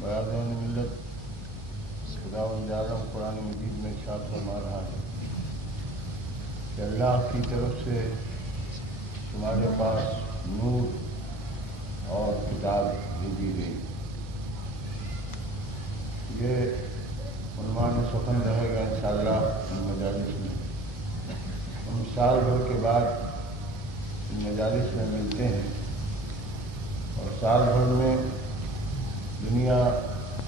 برادران ملت، خداوند عالم قرآن مجید میں ارشاد فرما رہا ہے کہ اللہ کی طرف سے تمہارے پاس نور اور کتاب بھیجی گئی۔ یہ عنوان سخن رہے گا انشاءاللہ ان مجالس میں۔ ہم سال بھر کے بعد ان مجالس میں ملتے ہیں، اور سال بھر میں دنیا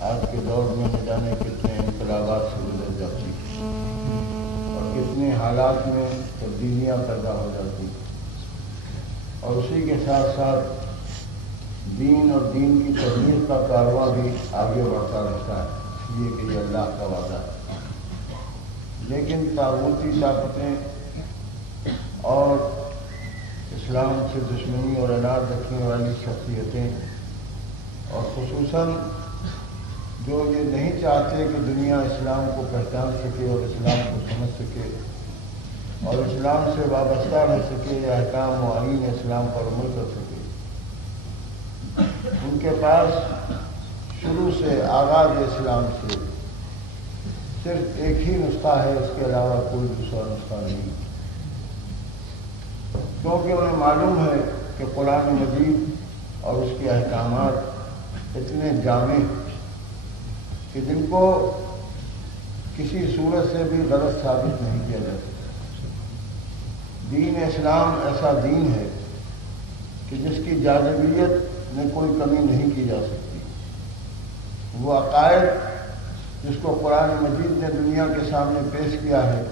آج کے دور میں نہ جانے کتنے انقلابات سے گزر جاتی ہے اور کتنے حالات میں تبدیلیاں پیدا ہو جاتی ہیں، اور اسی کے ساتھ ساتھ دین اور دین کی تبلیغ کا کارواں بھی آگے بڑھتا رہتا ہے، اس لیے کہ یہ اللہ کا وعدہ ہے۔ لیکن طاغوتی طاقتیں اور اسلام سے دشمنی اور عناد رکھنے والی شخصیتیں، اور خصوصاً جو یہ نہیں چاہتے کہ دنیا اسلام کو پہچان سکے اور اسلام کو سمجھ سکے اور اسلام سے وابستہ رہ سکے یا احکام و آئین اسلام پر عمل کر سکے، ان کے پاس شروع سے آغاز اسلام سے صرف ایک ہی نسخہ ہے، اس کے علاوہ کوئی دوسرا نسخہ نہیں، کیونکہ انہیں معلوم ہے کہ قرآن مجید اور اس کے احکامات اتنے جامع کہ جن کو کسی صورت سے بھی غلط ثابت نہیں کیا جا سکتا۔ دین اسلام ایسا دین ہے کہ جس کی جاذبیت میں کوئی کمی نہیں کی جا سکتی۔ وہ عقائد جس کو قرآن مجید نے دنیا کے سامنے پیش کیا ہے،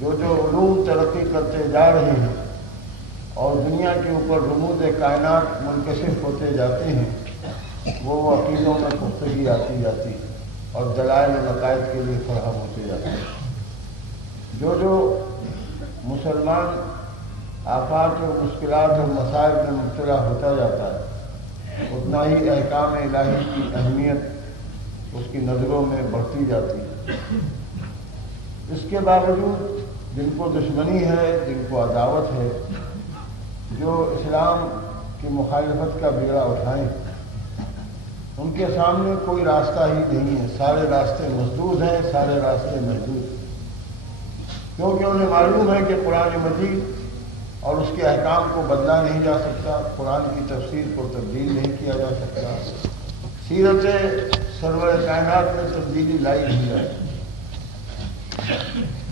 جو علوم ترقی کرتے جا رہے ہیں اور دنیا کے اوپر رموز کائنات منکشف ہوتے جاتے ہیں، وہ عقیدوں میں پختگی آتی جاتی ہے اور دلائل و عقائد کے لیے فراہم ہوتے جاتے ہیں۔ جو مسلمان آفات اور مشکلات اور مسائل میں مبتلا ہوتا جاتا ہے، اتنا ہی احکام الہی کی اہمیت اس کی نظروں میں بڑھتی جاتی ہے۔ اس کے باوجود جن کو دشمنی ہے، جن کو عداوت ہے، جو اسلام کی مخالفت کا بیڑا اٹھائیں، ان کے سامنے کوئی راستہ ہی نہیں ہے، سارے راستے مسدود ہیں، سارے راستے محدود ہیں، کیونکہ انہیں معلوم ہے کہ قرآن مجید اور اس کے احکام کو بدلا نہیں جا سکتا، قرآن کی تفسیر کو تبدیل نہیں کیا جا سکتا، سیرت سرور کائنات میں تبدیلی لائی نہیں جائے۔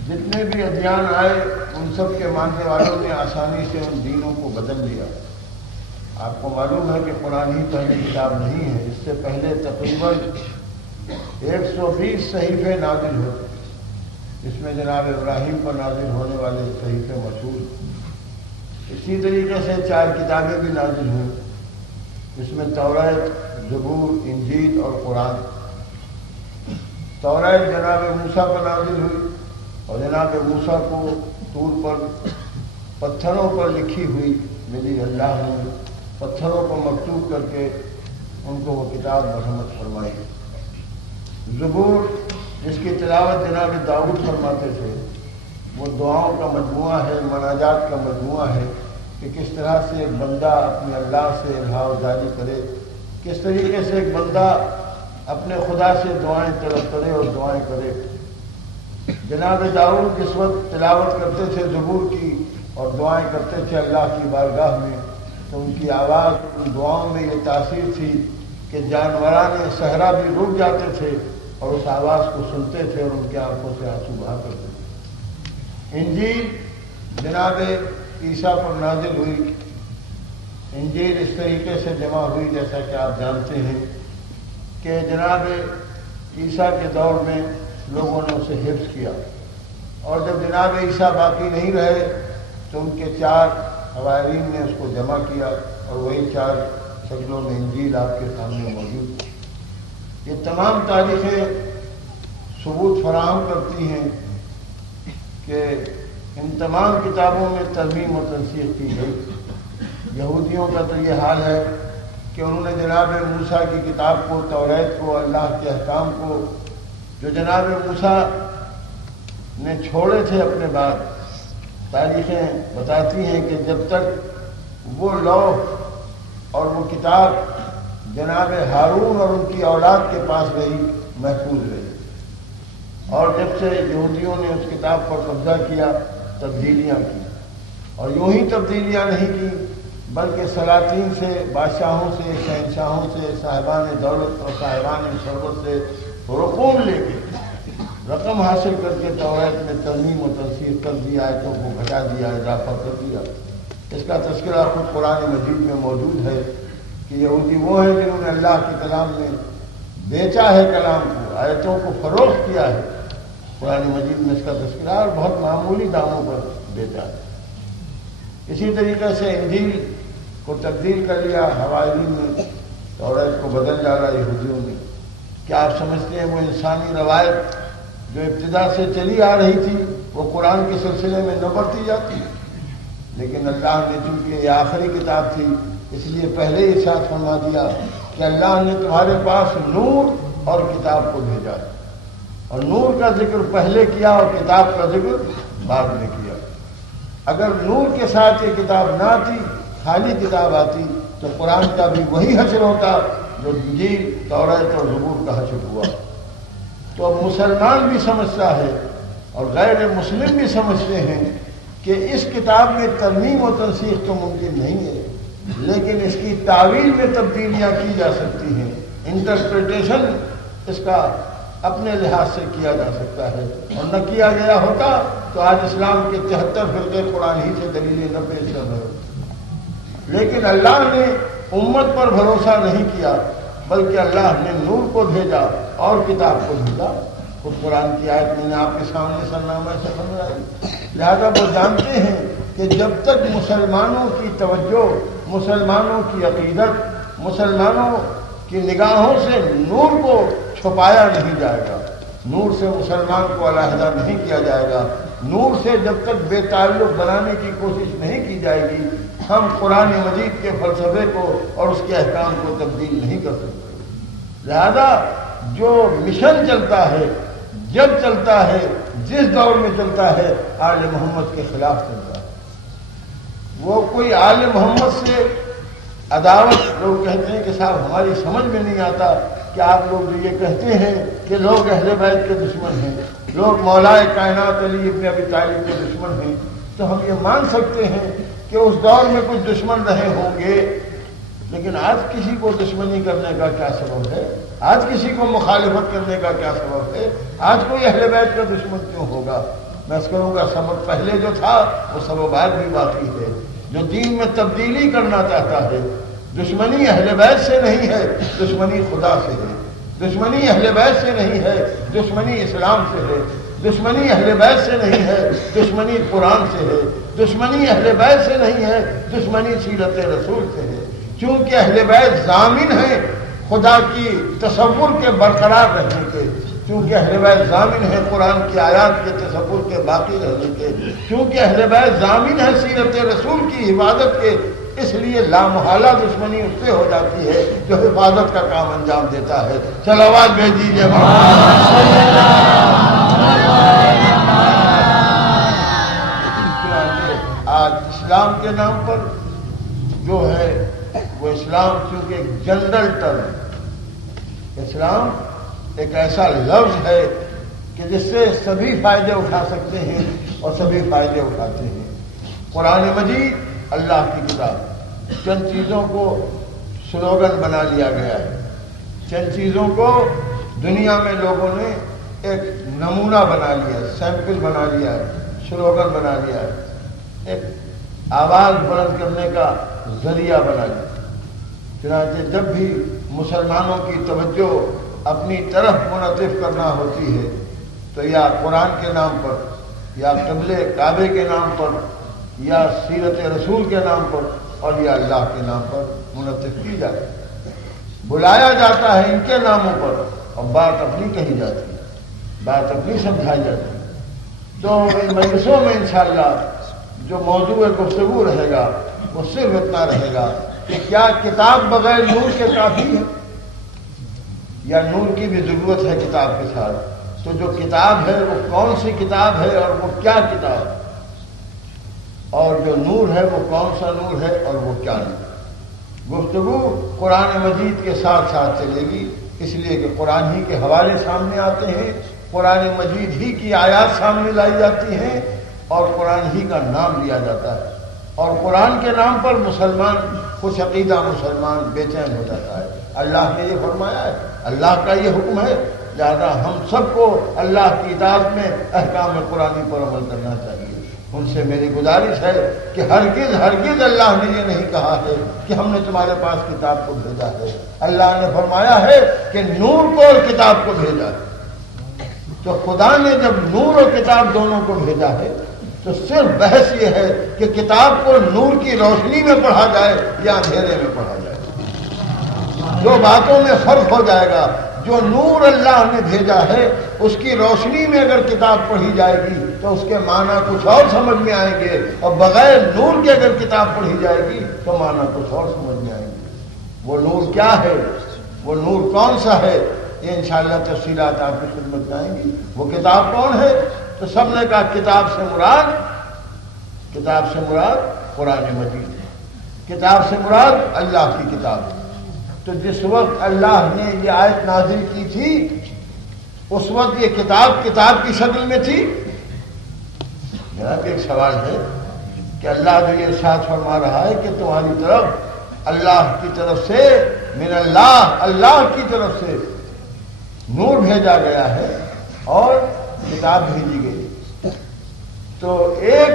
جتنے بھی ادیان آئے ان سب کے ماننے والوں نے آسانی سے ان دینوں کو بدل لیا۔ آپ کو معلوم ہے کہ قرآن ہی پہلی کتاب نہیں ہے، اس سے پہلے تقریباً 120 صحیفے نازل ہوئے، اس میں جناب ابراہیم پر نازل ہونے والے صحیفے مشہور۔ اسی طریقے سے 4 کتابیں بھی نازل ہوئیں، اس میں توریت، زبور، انجیل اور قرآن۔ توریت جناب موسیٰ پر نازل ہوئی، اور جناب موسیٰ کو طور پر پتھروں پر لکھی ہوئی ملی، اللہ نے پتھروں کو مکتوب کر کے ان کو وہ کتاب مرحمت فرمائی۔ زبور جس کی تلاوت جناب داؤد فرماتے تھے، وہ دعاؤں کا مجموعہ ہے، مناجات کا مجموعہ ہے کہ کس طرح سے ایک بندہ اپنے اللہ سے الہا جاری کرے، کس طریقے سے ایک بندہ اپنے خدا سے دعائیں طلب کرے اور دعائیں کرے۔ جناب داؤد جس وقت تلاوت کرتے تھے زبور کی اور دعائیں کرتے تھے اللہ کی بارگاہ میں، تو ان کی آواز، ان دعاؤں میں یہ تاثیر تھی کہ جانوران صحرا بھی رک جاتے تھے اور اس آواز کو سنتے تھے اور ان کی آنکھوں سے آنسو بہا کرتے تھے۔ انجیل جناب عیسیٰ پر نازل ہوئی۔ انجیل اس طریقے سے جمع ہوئی جیسا کہ آپ جانتے ہیں کہ جناب عیسیٰ کے دور میں لوگوں نے اسے حفظ کیا، اور جب جناب عیسیٰ باقی نہیں رہے تو ان کے 4 حوارین نے اس کو جمع کیا، اور وہی 4 شکلوں میں انجیل آپ کے سامنے موجود ہے۔ یہ تمام تاریخیں ثبوت فراہم کرتی ہیں کہ ان تمام کتابوں میں ترمیم و تنسیخ کی گئی۔ یہودیوں کا تو یہ حال ہے کہ انہوں نے جناب موسیٰ کی کتاب کو، توریت کو، اللہ کے احکام کو، جو جناب موسیٰ نے چھوڑے تھے اپنے بعد، تاریخیں بتاتی ہیں کہ جب تک وہ لوح اور وہ کتاب جناب ہارون اور ان کی اولاد کے پاس رہی، محفوظ رہی، اور جب سے یہودیوں نے اس کتاب پر قبضہ کیا تبدیلیاں کی، اور یوں ہی تبدیلیاں نہیں کی بلکہ سلاطین سے، بادشاہوں سے، شہنشاہوں سے، صاحبان دولت اور صاحبان ثروت سے رقوم لے کے، رقم حاصل کر کے توریت میں ترمیم و تنسیخ کر دیا، آیتوں کو گھٹا دیا، اضافہ کر دیا۔ اس کا تذکرہ خود قرآن مجید میں موجود ہے کہ یہودی وہ ہیں جنہوں نے اللہ کے کلام میں بیچا ہے، کلام کو، آیتوں کو فروخت کیا ہے۔ قرآن مجید میں اس کا تذکرہ اور بہت معمولی داموں پر بیچا ہے۔ اسی طریقے سے انجیل کو تبدیل کر لیا حوالین نے، توریت کو بدل ڈالا یہودیوں نے۔ کیا آپ سمجھتے ہیں وہ انسانی روایت جو ابتدا سے چلی آ رہی تھی وہ قرآن کے سلسلے میں نہ بڑھتی جاتی؟ لیکن اللہ نے، چونکہ یہ آخری کتاب تھی، اس لیے پہلے ہی ارشاد فرما دیا کہ اللہ نے تمہارے پاس نور اور کتاب کو بھیجا، اور نور کا ذکر پہلے کیا اور کتاب کا ذکر بعد میں کیا۔ اگر نور کے ساتھ یہ کتاب نہ آتی، خالی کتاب آتی، تو قرآن کا بھی وہی حشر ہوتا جو انجیل، توریت اور زبور کا حشر ہوا۔ تو اب مسلمان بھی سمجھتا ہے اور غیر مسلم بھی سمجھتے ہیں کہ اس کتاب میں ترمیم و تنسیخ تو ممکن نہیں ہے، لیکن اس کی تعویل میں تبدیلیاں کی جا سکتی ہیں، انٹرپریٹیشن اس کا اپنے لحاظ سے کیا جا سکتا ہے، اور نہ کیا گیا ہوتا تو آج اسلام کے 73 فرقے قرآن ہی سے دلیلیں نہ پیش کر رہے ہوتے۔ لیکن اللہ نے امت پر بھروسہ نہیں کیا، بلکہ اللہ نے نور کو بھیجا اور کتاب کو بھیجا۔ خود قرآن کی آیت میں نے آپ کے سامنے سرنامہ سے سمجھائی۔ لہذا وہ جانتے ہیں کہ جب تک مسلمانوں کی توجہ، مسلمانوں کی عقیدت، مسلمانوں کی نگاہوں سے نور کو چھپایا نہیں جائے گا، نور سے مسلمان کو علیحدہ نہیں کیا جائے گا، نور سے جب تک بے تعلق بنانے کی کوشش نہیں کی جائے گی، ہم قرآن مجید کے فلسفے کو اور اس کے احکام کو تبدیل نہیں کر سکتے۔ لہذا جو مشن چلتا ہے، جب چلتا ہے، جس دور میں چلتا ہے، آل محمد کے خلاف چلتا ہے۔ وہ کوئی آل محمد سے عداوت، لوگ کہتے ہیں کہ صاحب ہماری سمجھ میں نہیں آتا کہ آپ لوگ جو یہ کہتے ہیں کہ لوگ اہل بیت کے دشمن ہیں، لوگ مولا کائنات علی ابن ابی طالب کے دشمن ہیں، تو ہم یہ مان سکتے ہیں کہ اس دور میں کچھ دشمن رہے ہوں گے، لیکن آج کسی کو دشمنی کرنے کا کیا سبب ہے؟ آج کسی کو مخالفت کرنے کا کیا سبب ہے؟ آج کوئی اہل بیت کا دشمن کیوں ہوگا؟ میں اس کروں گا سبب پہلے جو تھا وہ سبب آج بھی باقی ہے۔ جو دین میں تبدیلی کرنا چاہتا ہے، دشمنی اہل بیت سے نہیں ہے، دشمنی خدا سے ہے، دشمنی اہل بیت سے نہیں ہے، دشمنی اسلام سے ہے، دشمنی اہل بیت سے نہیں ہے، دشمنی قرآن سے ہے، دشمنی اہل بیت سے نہیں ہے، دشمنی سیرت رسول سے ہے۔ چونکہ اہل بیت ضامن ہیں خدا کی تصور کے برقرار رہنے کے، چونکہ اہل بیت ضامن ہے قرآن کی آیات کے تصور کے باقی رہنے کے، چونکہ اہل بیت ضامن ہے سیرت رسول کی حفاظت کے، اس لیے لامحالہ دشمنی اس سے ہو جاتی ہے جو حفاظت کا کام انجام دیتا ہے۔ چلو آواز بھیج دیجیے۔ آج اسلام کے نام پر جو ہے وہ اسلام چونکہ ایک جنرل ٹرم، اسلام ایک ایسا لفظ ہے کہ جس سے سبھی فائدے اٹھا سکتے ہیں اور سبھی فائدے اٹھاتے ہیں۔ قرآن مجید اللہ کی کتاب، چند چیزوں کو سلوگن بنا لیا گیا ہے، چند چیزوں کو دنیا میں لوگوں نے ایک نمونہ بنا لیا ہے، سیمپل بنا لیا ہے، سلوگن بنا لیا ہے، ایک آواز بلند کرنے کا ذریعہ بنا لیا۔ چنانچہ جب بھی مسلمانوں کی توجہ اپنی طرف منعطف کرنا ہوتی ہے تو یا قرآن کے نام پر، یا قبلے کعبے کے نام پر، یا سیرت رسول کے نام پر، اور یا اللہ کے نام پر منعطف کی جاتی ہے، بلایا جاتا ہے ان کے ناموں پر، اور بات اپنی کہی جاتی ہے، بات اپنی سمجھائی جاتی ہے۔ تو ان مجلسوں میں انشاءاللہ جو موضوع گفتگو رہے گا وہ صرف اتنا رہے گا کہ کیا کتاب بغیر نور کے کافی ہے، یا نور کی بھی ضرورت ہے کتاب کے ساتھ؟ تو جو کتاب ہے وہ کون سی کتاب ہے اور وہ کیا کتاب؟ اور جو نور ہے وہ کون سا نور ہے اور وہ کیا نور. گفتگو قرآن مجید کے ساتھ ساتھ چلے گی، اس لیے کہ قرآن ہی کے حوالے سامنے آتے ہیں، قرآن مجید ہی کی آیات سامنے لائی جاتی ہیں اور قرآن ہی کا نام لیا جاتا ہے. اور قرآن کے نام پر مسلمان خوش عقیدہ مسلمان بے چین ہو جاتا ہے. اللہ نے یہ فرمایا ہے، اللہ کا یہ حکم ہے، لہذا ہم سب کو اللہ کی اطاعت میں احکام قرآنی پر عمل کرنا چاہیے. ان سے میری گزارش ہے کہ ہرگز اللہ نے یہ نہیں کہا ہے کہ ہم نے تمہارے پاس کتاب کو بھیجا ہے. اللہ نے فرمایا ہے کہ نور کو اور کتاب کو بھیجا ہے. تو خدا نے جب نور اور کتاب دونوں کو بھیجا ہے تو صرف بحث یہ ہے کہ کتاب کو نور کی روشنی میں پڑھا جائے یا اندھیرے میں پڑھا جائے. دو باتوں میں فرق ہو جائے گا. جو نور اللہ نے بھیجا ہے اس کی روشنی میں اگر کتاب پڑھی جائے گی تو اس کے معنی کچھ اور سمجھ میں آئیں گے، اور بغیر نور کے اگر کتاب پڑھی جائے گی تو معنی کچھ اور سمجھ میں آئیں گے. وہ نور کیا ہے، وہ نور کون سا ہے، یہ انشاءاللہ تفصیلات آپ کی خدمت میں آئیں گی. وہ کتاب کون ہے؟ تو سب نے کہا کتاب سے مراد قرآن مجید ہے، کتاب سے مراد اللہ کی کتاب ہے. تو جس وقت اللہ نے یہ آیت نازل کی تھی اس وقت یہ کتاب کی شکل میں تھی. جناب ایک سوال ہے کہ اللہ جو یہ ارشاد فرما رہا ہے کہ تمہاری طرف اللہ کی طرف سے من اللہ کی طرف سے نور بھیجا گیا ہے اور کتاب بھیجی گئی. تو ایک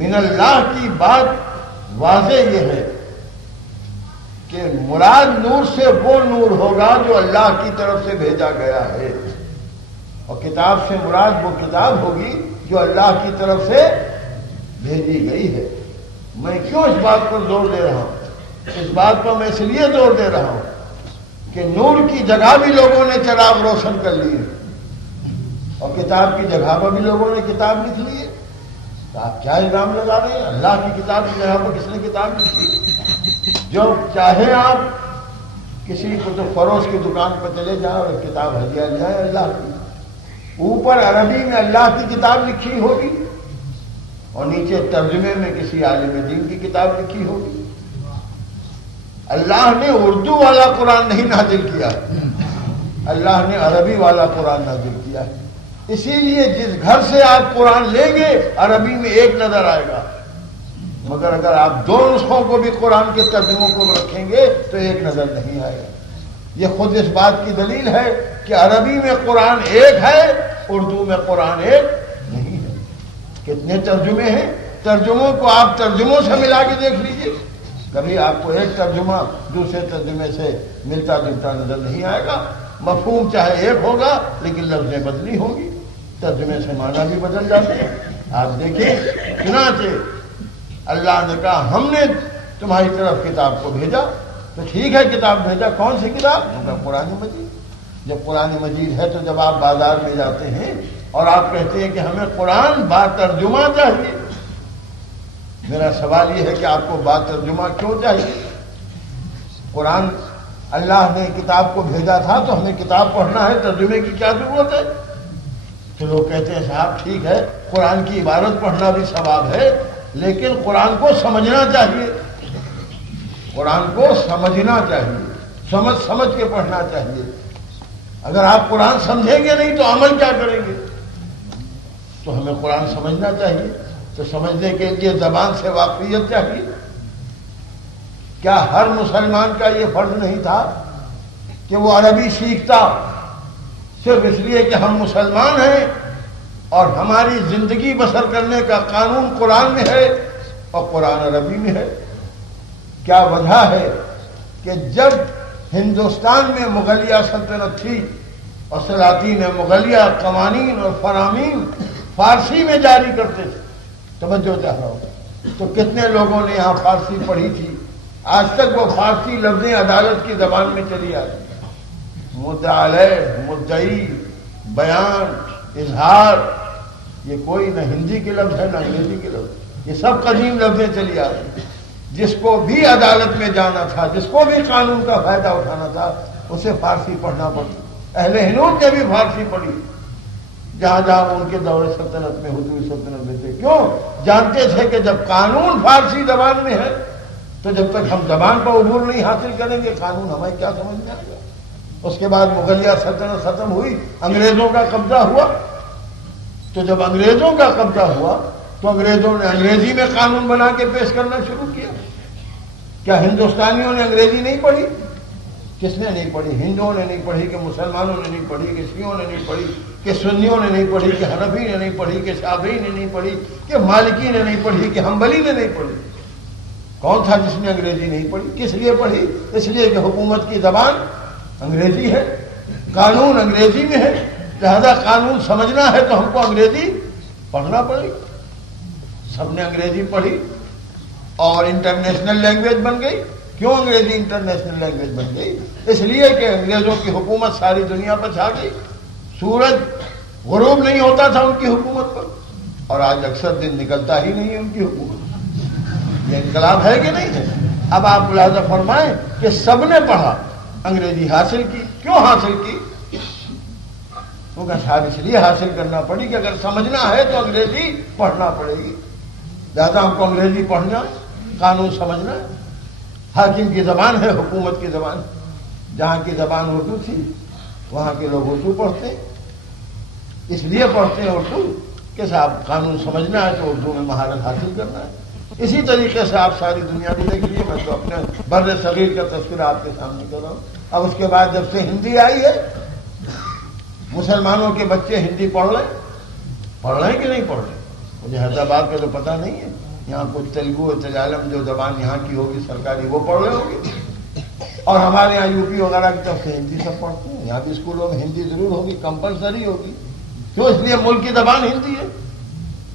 من اللہ کی بات واضح یہ ہے کہ مراد نور سے وہ نور ہوگا جو اللہ کی طرف سے بھیجا گیا ہے، اور کتاب سے مراد وہ کتاب ہوگی جو اللہ کی طرف سے بھیجی گئی ہے. میں کیوں اس بات پر زور دے رہا ہوں؟ اس بات پر میں اس لیے زور دے رہا ہوں کہ نور کی جگہ بھی لوگوں نے چراغ روشن کر لی ہے اور کتاب کی جگہ پر بھی لوگوں نے کتاب لکھ لی ہے. تو آپ کیا الزام لگا رہے ہیں؟ اللہ کی کتاب کی جگہ پر کس نے کتاب لکھی؟ جو چاہے آپ کسی کتب فروش کی دکان پر چلے جائیں اور کتاب ہدیہ لے آئیں اللہ کی، اوپر عربی میں اللہ کی کتاب لکھی ہوگی اور نیچے ترجمے میں کسی عالم دین کی کتاب لکھی ہوگی. اللہ نے اردو والا قرآن نہیں نازل کیا، اللہ نے عربی والا قرآن نازل کیا ہے. اسی لیے جس گھر سے آپ قرآن لیں گے عربی میں ایک نظر آئے گا، مگر اگر آپ دو نسخوں کو بھی قرآن کے ترجموں کو رکھیں گے تو ایک نظر نہیں آئے گا. یہ خود اس بات کی دلیل ہے کہ عربی میں قرآن ایک ہے، اردو میں قرآن ایک نہیں ہے. کتنے ترجمے ہیں؟ ترجموں کو آپ ترجموں سے ملا کے دیکھ لیجئے، کبھی آپ کو ایک ترجمہ دوسرے ترجمے سے ملتا جلتا نظر نہیں آئے گا. مفہوم چاہے ایک ہوگا لیکن لفظیں بدلی ہوں گی، ترجمے سے معنی بھی بدل جاتے ہیں. آپ دیکھیں چنانچہ اللہ نے کہا ہم نے تمہاری طرف کتاب کو بھیجا. تو ٹھیک ہے کتاب بھیجا، کون سی کتاب؟ قرآن مجید. جب قرآن مجید ہے تو جب آپ بازار میں جاتے ہیں اور آپ کہتے ہیں کہ ہمیں قرآن با ترجمہ چاہیے، میرا سوال یہ ہے کہ آپ کو با ترجمہ کیوں چاہیے؟ قرآن اللہ نے کتاب کو بھیجا تھا تو ہمیں کتاب پڑھنا ہے، ترجمے کی کیا ضرورت ہے؟ تو لوگ کہتے ہیں صاحب ٹھیک ہے قرآن کی عبارت پڑھنا بھی ثواب ہے لیکن قرآن کو سمجھنا چاہیے، قرآن کو سمجھنا چاہیے، سمجھ کے پڑھنا چاہیے. اگر آپ قرآن سمجھیں گے نہیں تو عمل کیا کریں گے؟ تو ہمیں قرآن سمجھنا چاہیے. تو سمجھنے کے لیے زبان سے واقفیت چاہیے. کیا ہر مسلمان کا یہ فرض نہیں تھا کہ وہ عربی سیکھتا صرف اس لیے کہ ہم مسلمان ہیں اور ہماری زندگی بسر کرنے کا قانون قرآن میں ہے اور قرآن عربی میں ہے؟ کیا وجہ ہے کہ جب ہندوستان میں مغلیہ سلطنت تھی اور سلاطین مغلیہ قوانین اور فرامین فارسی میں جاری کرتے تھے، توجہ چاہ رہا ہوں، تو کتنے لوگوں نے یہاں فارسی پڑھی تھی؟ آج تک وہ فارسی لفظیں عدالت کی زبان میں چلی آتی. مدعا علیہ، مدعی، بیان، اظہار، یہ کوئی نہ ہندی کے لفظ ہے نہ انگریزی کے لفظ، یہ سب قدیم لفظیں چلی آتی. جس کو بھی عدالت میں جانا تھا، جس کو بھی قانون کا فائدہ اٹھانا تھا، اسے فارسی پڑھنا پڑتا. اہل ہنود نے بھی فارسی پڑھی. جہاں جہاں ان کے دور سلطنت میں حضور سلطنت میں تھے. کیوں؟ جانتے تھے کہ جب قانون فارسی زبان میں ہے تو جب تک ہم زبان پر عبور نہیں حاصل کریں گے قانون ہمیں کیا سمجھ میں آئے گا. اس کے بعد مغلیہ سلطنت ختم ہوئی، انگریزوں کا قبضہ ہوا. تو جب انگریزوں کا قبضہ ہوا تو انگریزوں نے انگریزی میں قانون بنا کے پیش کرنا شروع کیا. کیا ہندوستانیوں نے انگریزی نہیں پڑھی؟ کس نے نہیں پڑھی؟ ہندوؤں نے نہیں پڑھی کہ مسلمانوں نے نہیں پڑھی کہ شیعوں نے نہیں پڑھی کہ سنیوں نے نہیں پڑھی کہ حنفی نے نہیں پڑھی کہ شافعی نے نہیں پڑھی کہ مالکی نے نہیں پڑھی کہ حنبلی نے نہیں پڑھی. کون تھا جس نے انگریزی نہیں پڑھی؟ کس لیے پڑھی؟ اس لیے کہ حکومت کی زبان انگریزی ہے، قانون انگریزی میں ہے، لہذا قانون سمجھنا ہے تو ہم کو انگریزی پڑھنا پڑے. سب نے انگریزی پڑھی اور انٹرنیشنل لینگویج بن گئی. کیوں انگریزی انٹرنیشنل لینگویج بن گئی؟ اس لیے کہ انگریزوں کی حکومت ساری دنیا پر چھا گئی. سورج غروب نہیں ہوتا تھا ان کی حکومت پر، اور آج اکثر دن نکلتا ہی نہیں ہے ان کی حکومت. یہ انقلاب ہے کہ نہیں ہے؟ اب آپ ملاحظہ فرمائیں کہ سب نے پڑھا، انگریزی حاصل کی. کیوں حاصل کی؟ کیونکہ صاحب اس لیے حاصل کرنا پڑی کہ اگر سمجھنا ہے تو انگریزی پڑھنا پڑے گی. لہٰذا ہم کو انگریزی پڑھنا، قانون سمجھنا. حاکم کی زبان ہے، حکومت کی زبان. جہاں کی زبان اردو تھی وہاں کے لوگ اردو پڑھتے. اس لیے پڑھتے ہیں اردو کہ صاحب قانون سمجھنا ہے تو اردو میں مہارت حاصل کرنا ہے. اسی طریقے سے آپ ساری دنیا کو دیکھ لیجیے. میں تو اپنے بر صغیر کا تذکرہ آپ کے سامنے کر رہا ہوں. اب اس کے بعد جب سے ہندی آئی ہے، مسلمانوں کے بچے ہندی پڑھ رہے ہیں کہ نہیں پڑھ رہے؟ مجھے حیدرآباد کا تو پتہ نہیں ہے. یہاں کچھ تیلگو تیلالم جو زبان یہاں کی ہوگی سرکاری وہ پڑھ رہے ہوں گے، اور ہمارے یہاں یو پی وغیرہ کی طرف سے ہندی سب پڑھتے ہیں. یہاں بھی اسکولوں میں ہندی ضرور ہوگی، کمپلسری ہوگی. کیوں؟ اس لیے ملک کی زبان ہندی ہے.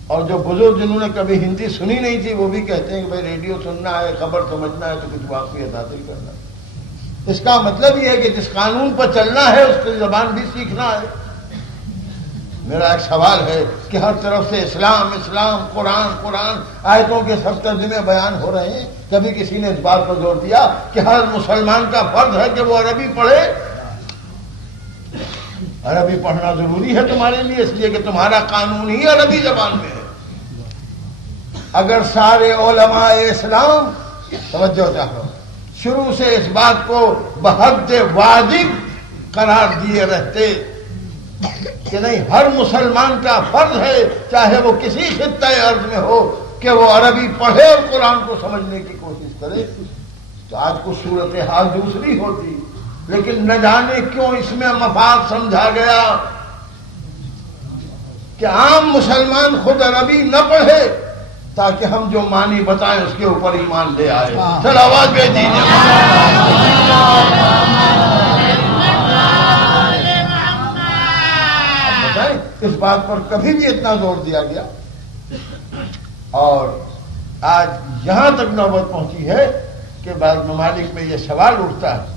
اور جو بزرگ جنہوں نے کبھی ہندی سنی نہیں تھی وہ بھی کہتے ہیں کہ بھائی ریڈیو سننا ہے، خبر سمجھنا ہے تو کچھ واقعیت حاصل کرنا ہے. اس کا مطلب یہ ہے کہ جس قانون پر چلنا ہے اس کی زبان بھی سیکھنا ہے. میرا ایک سوال ہے کہ ہر طرف سے اسلام اسلام، قرآن قرآن، آیتوں کے سب ترجمے بیان ہو رہے ہیں. کبھی کسی نے اس بات پر زور دیا کہ ہر مسلمان کا فرض ہے کہ وہ عربی پڑھے؟ عربی پڑھنا ضروری ہے تمہارے لیے اس لیے کہ تمہارا قانون ہی عربی زبان میں ہے. اگر سارے علماء اسلام توجہ چاہو شروع سے اس بات کو بحد واجب قرار دیے رہتے کہ نہیں، ہر مسلمان کا فرض ہے چاہے وہ کسی خطہ ارض میں ہو کہ وہ عربی پڑھے اور قرآن کو سمجھنے کی کوشش کرے، تو آج کو صورتحال دوسری ہوتی. لیکن نہ جانے کیوں اس میں مفاد سمجھا گیا کہ عام مسلمان خود عربی نہ پڑھے تاکہ ہم جو معنی بتائیں اس کے اوپر ایمان لے آئے. چل آواز بھیج دیجیے. بتائیں اس بات پر کبھی بھی اتنا زور دیا گیا، اور آج یہاں تک نوبت پہنچی ہے کہ بعض ممالک میں یہ سوال اٹھتا ہے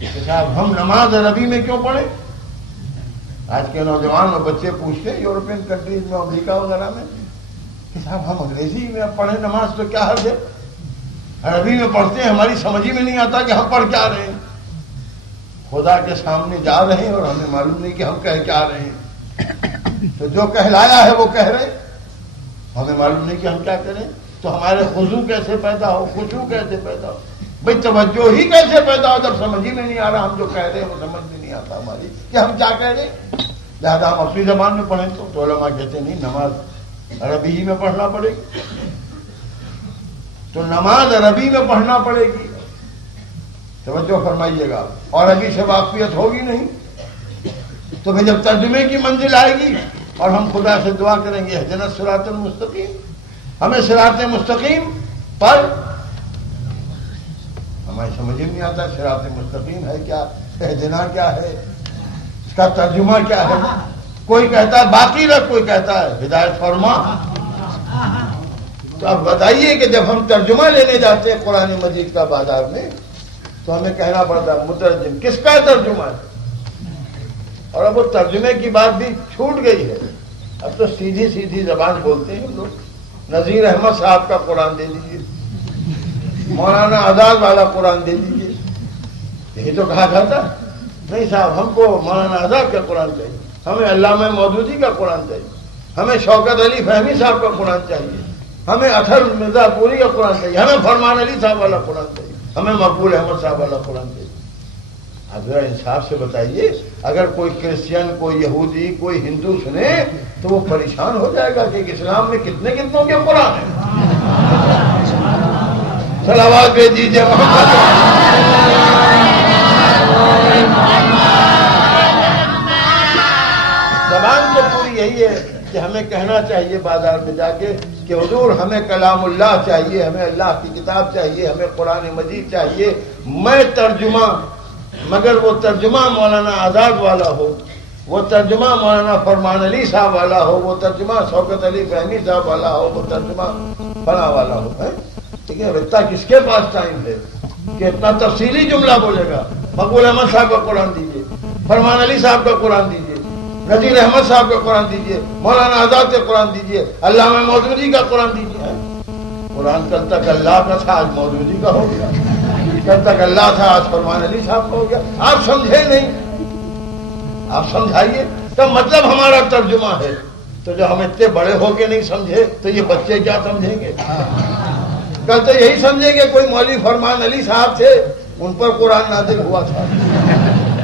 کہ صاحب ہم نماز عربی میں کیوں پڑھیں؟ آج کے نوجوان اور بچے پوچھتے ہیں یورپین کنٹریز میں، امریکہ وغیرہ میں، کہ صاحب ہم انگریزی میں پڑھیں نماز تو کیا حرج ہے؟ عربی میں پڑھتے ہیں، ہماری سمجھ ہی میں نہیں آتا کہ ہم پڑھ کیا رہے ہیں. خدا کے سامنے جا رہے ہیں اور ہمیں معلوم نہیں کہ ہم کہہ کیا رہے ہیں. تو جو کہلایا ہے وہ کہہ رہے ہیں، ہمیں معلوم نہیں کہ ہم کیا کریں. تو ہمارے خضوع کیسے پیدا ہو، خشوع کیسے پیدا ہو، بھائی توجہ ہی کیسے پیدا ہو جب سمجھ ہی میں نہیں آ رہا. ہم جو کہہ رہے ہیں وہ سمجھ میں نہیں آتا ہماری کہ ہم کیا کہہ رہے ہیں. لہٰذا ہم اپنی زبان میں پڑھیں تو علماء کہتے ہیں نہیں، نماز عربی ہی میں پڑھنا پڑے گی. تو نماز عربی میں پڑھنا پڑے گی. توجہ فرمائیے گا. اور عربی سے واقفیت ہوگی نہیں تو پھر جب ترجمے کی منزل آئے گی اور ہم خدا سے دعا کریں گے اہدنا الصراط المستقیم، ہمیں صراط مستقیم پر، ہمیں سمجھ نہیں آتا صراط مستقیم ہے کیا، اہدنا کیا ہے، اس کا ترجمہ کیا ہے. کوئی کہتا ہے باقی رکھ، کوئی کہتا ہے ہدایت فرما. تو اب بتائیے کہ جب ہم ترجمہ لینے جاتے ہیں قرآن مجید کا بازار میں تو ہمیں کہنا پڑتا ہے مترجم. کس کا ترجمہ ہے؟ اور اب وہ ترجمے کی بات بھی چھوٹ گئی ہے. اب تو سیدھی سیدھی زبان بولتے ہیں لوگ. نذیر احمد صاحب کا قرآن دے دیجیے، مولانا آزاد والا قرآن دے دیجیے. یہی تو کہا جاتا ہے. نہیں صاحب ہم کو مولانا آزاد کا قرآن چاہیے. ہمیں علامہ مودودی کا قرآن چاہیے، ہمیں شوکت علی فہمی صاحب کا قرآن چاہیے، ہمیں اطہر مرزا پوری کا قرآن چاہیے، ہمیں فرمان علی صاحب والا قرآن چاہیے، ہمیں مقبول احمد صاحب والا قرآن چاہیے۔ اب ذرا انصاف سے بتائیے، اگر کوئی کرسچن، کوئی یہودی، کوئی ہندو سنے تو وہ پریشان ہو جائے گا کہ اسلام میں کتنے کتنوں کے قرآن ہیں۔ صلوات بھیج دیجیے محمد۔ زبان تو پوری یہی ہے کہ ہمیں کہنا چاہیے بازار میں جا کے کہ حضور ہمیں کلام اللہ چاہیے، ہمیں اللہ کی کتاب چاہیے، ہمیں قرآن مجید چاہیے۔ میں ترجمہ، مگر وہ ترجمہ مولانا آزاد والا ہو، وہ ترجمہ مولانا فرمان علی صاحب والا ہو، وہ ترجمہ شوکت علی فہمی صاحب والا ہو، وہ ترجمہ فلاں والا ہو۔ ٹھیک ہے، اتنا کس کے پاس ٹائم ہے کہ اتنا تفصیلی جملہ بولے گا؟ مقبول احمد صاحب کا قرآن دیجیے، فرمان علی صاحب کا قرآن دیجیے، نذیر احمد صاحب کا قرآن دیجیے، مولانا آزاد کا قرآن دیجیے، علامہ مودودی کا قرآن دیجیے۔ قرآن کل تک اللہ کا تھا، آج مودودی کا ہو گیا، کل تک اللہ تھا، آج فرمان علی صاحب کا ہو گیا۔ آپ سمجھے نہیں، آپ سمجھائیے۔ تو مطلب ہمارا ترجمہ ہے، تو جو ہم اتنے بڑے ہو کے نہیں سمجھے تو یہ بچے کیا سمجھیں گے؟ کل تو یہی سمجھیں گے کوئی مولوی فرمان علی صاحب تھے، ان پر قرآن نازل ہوا تھا،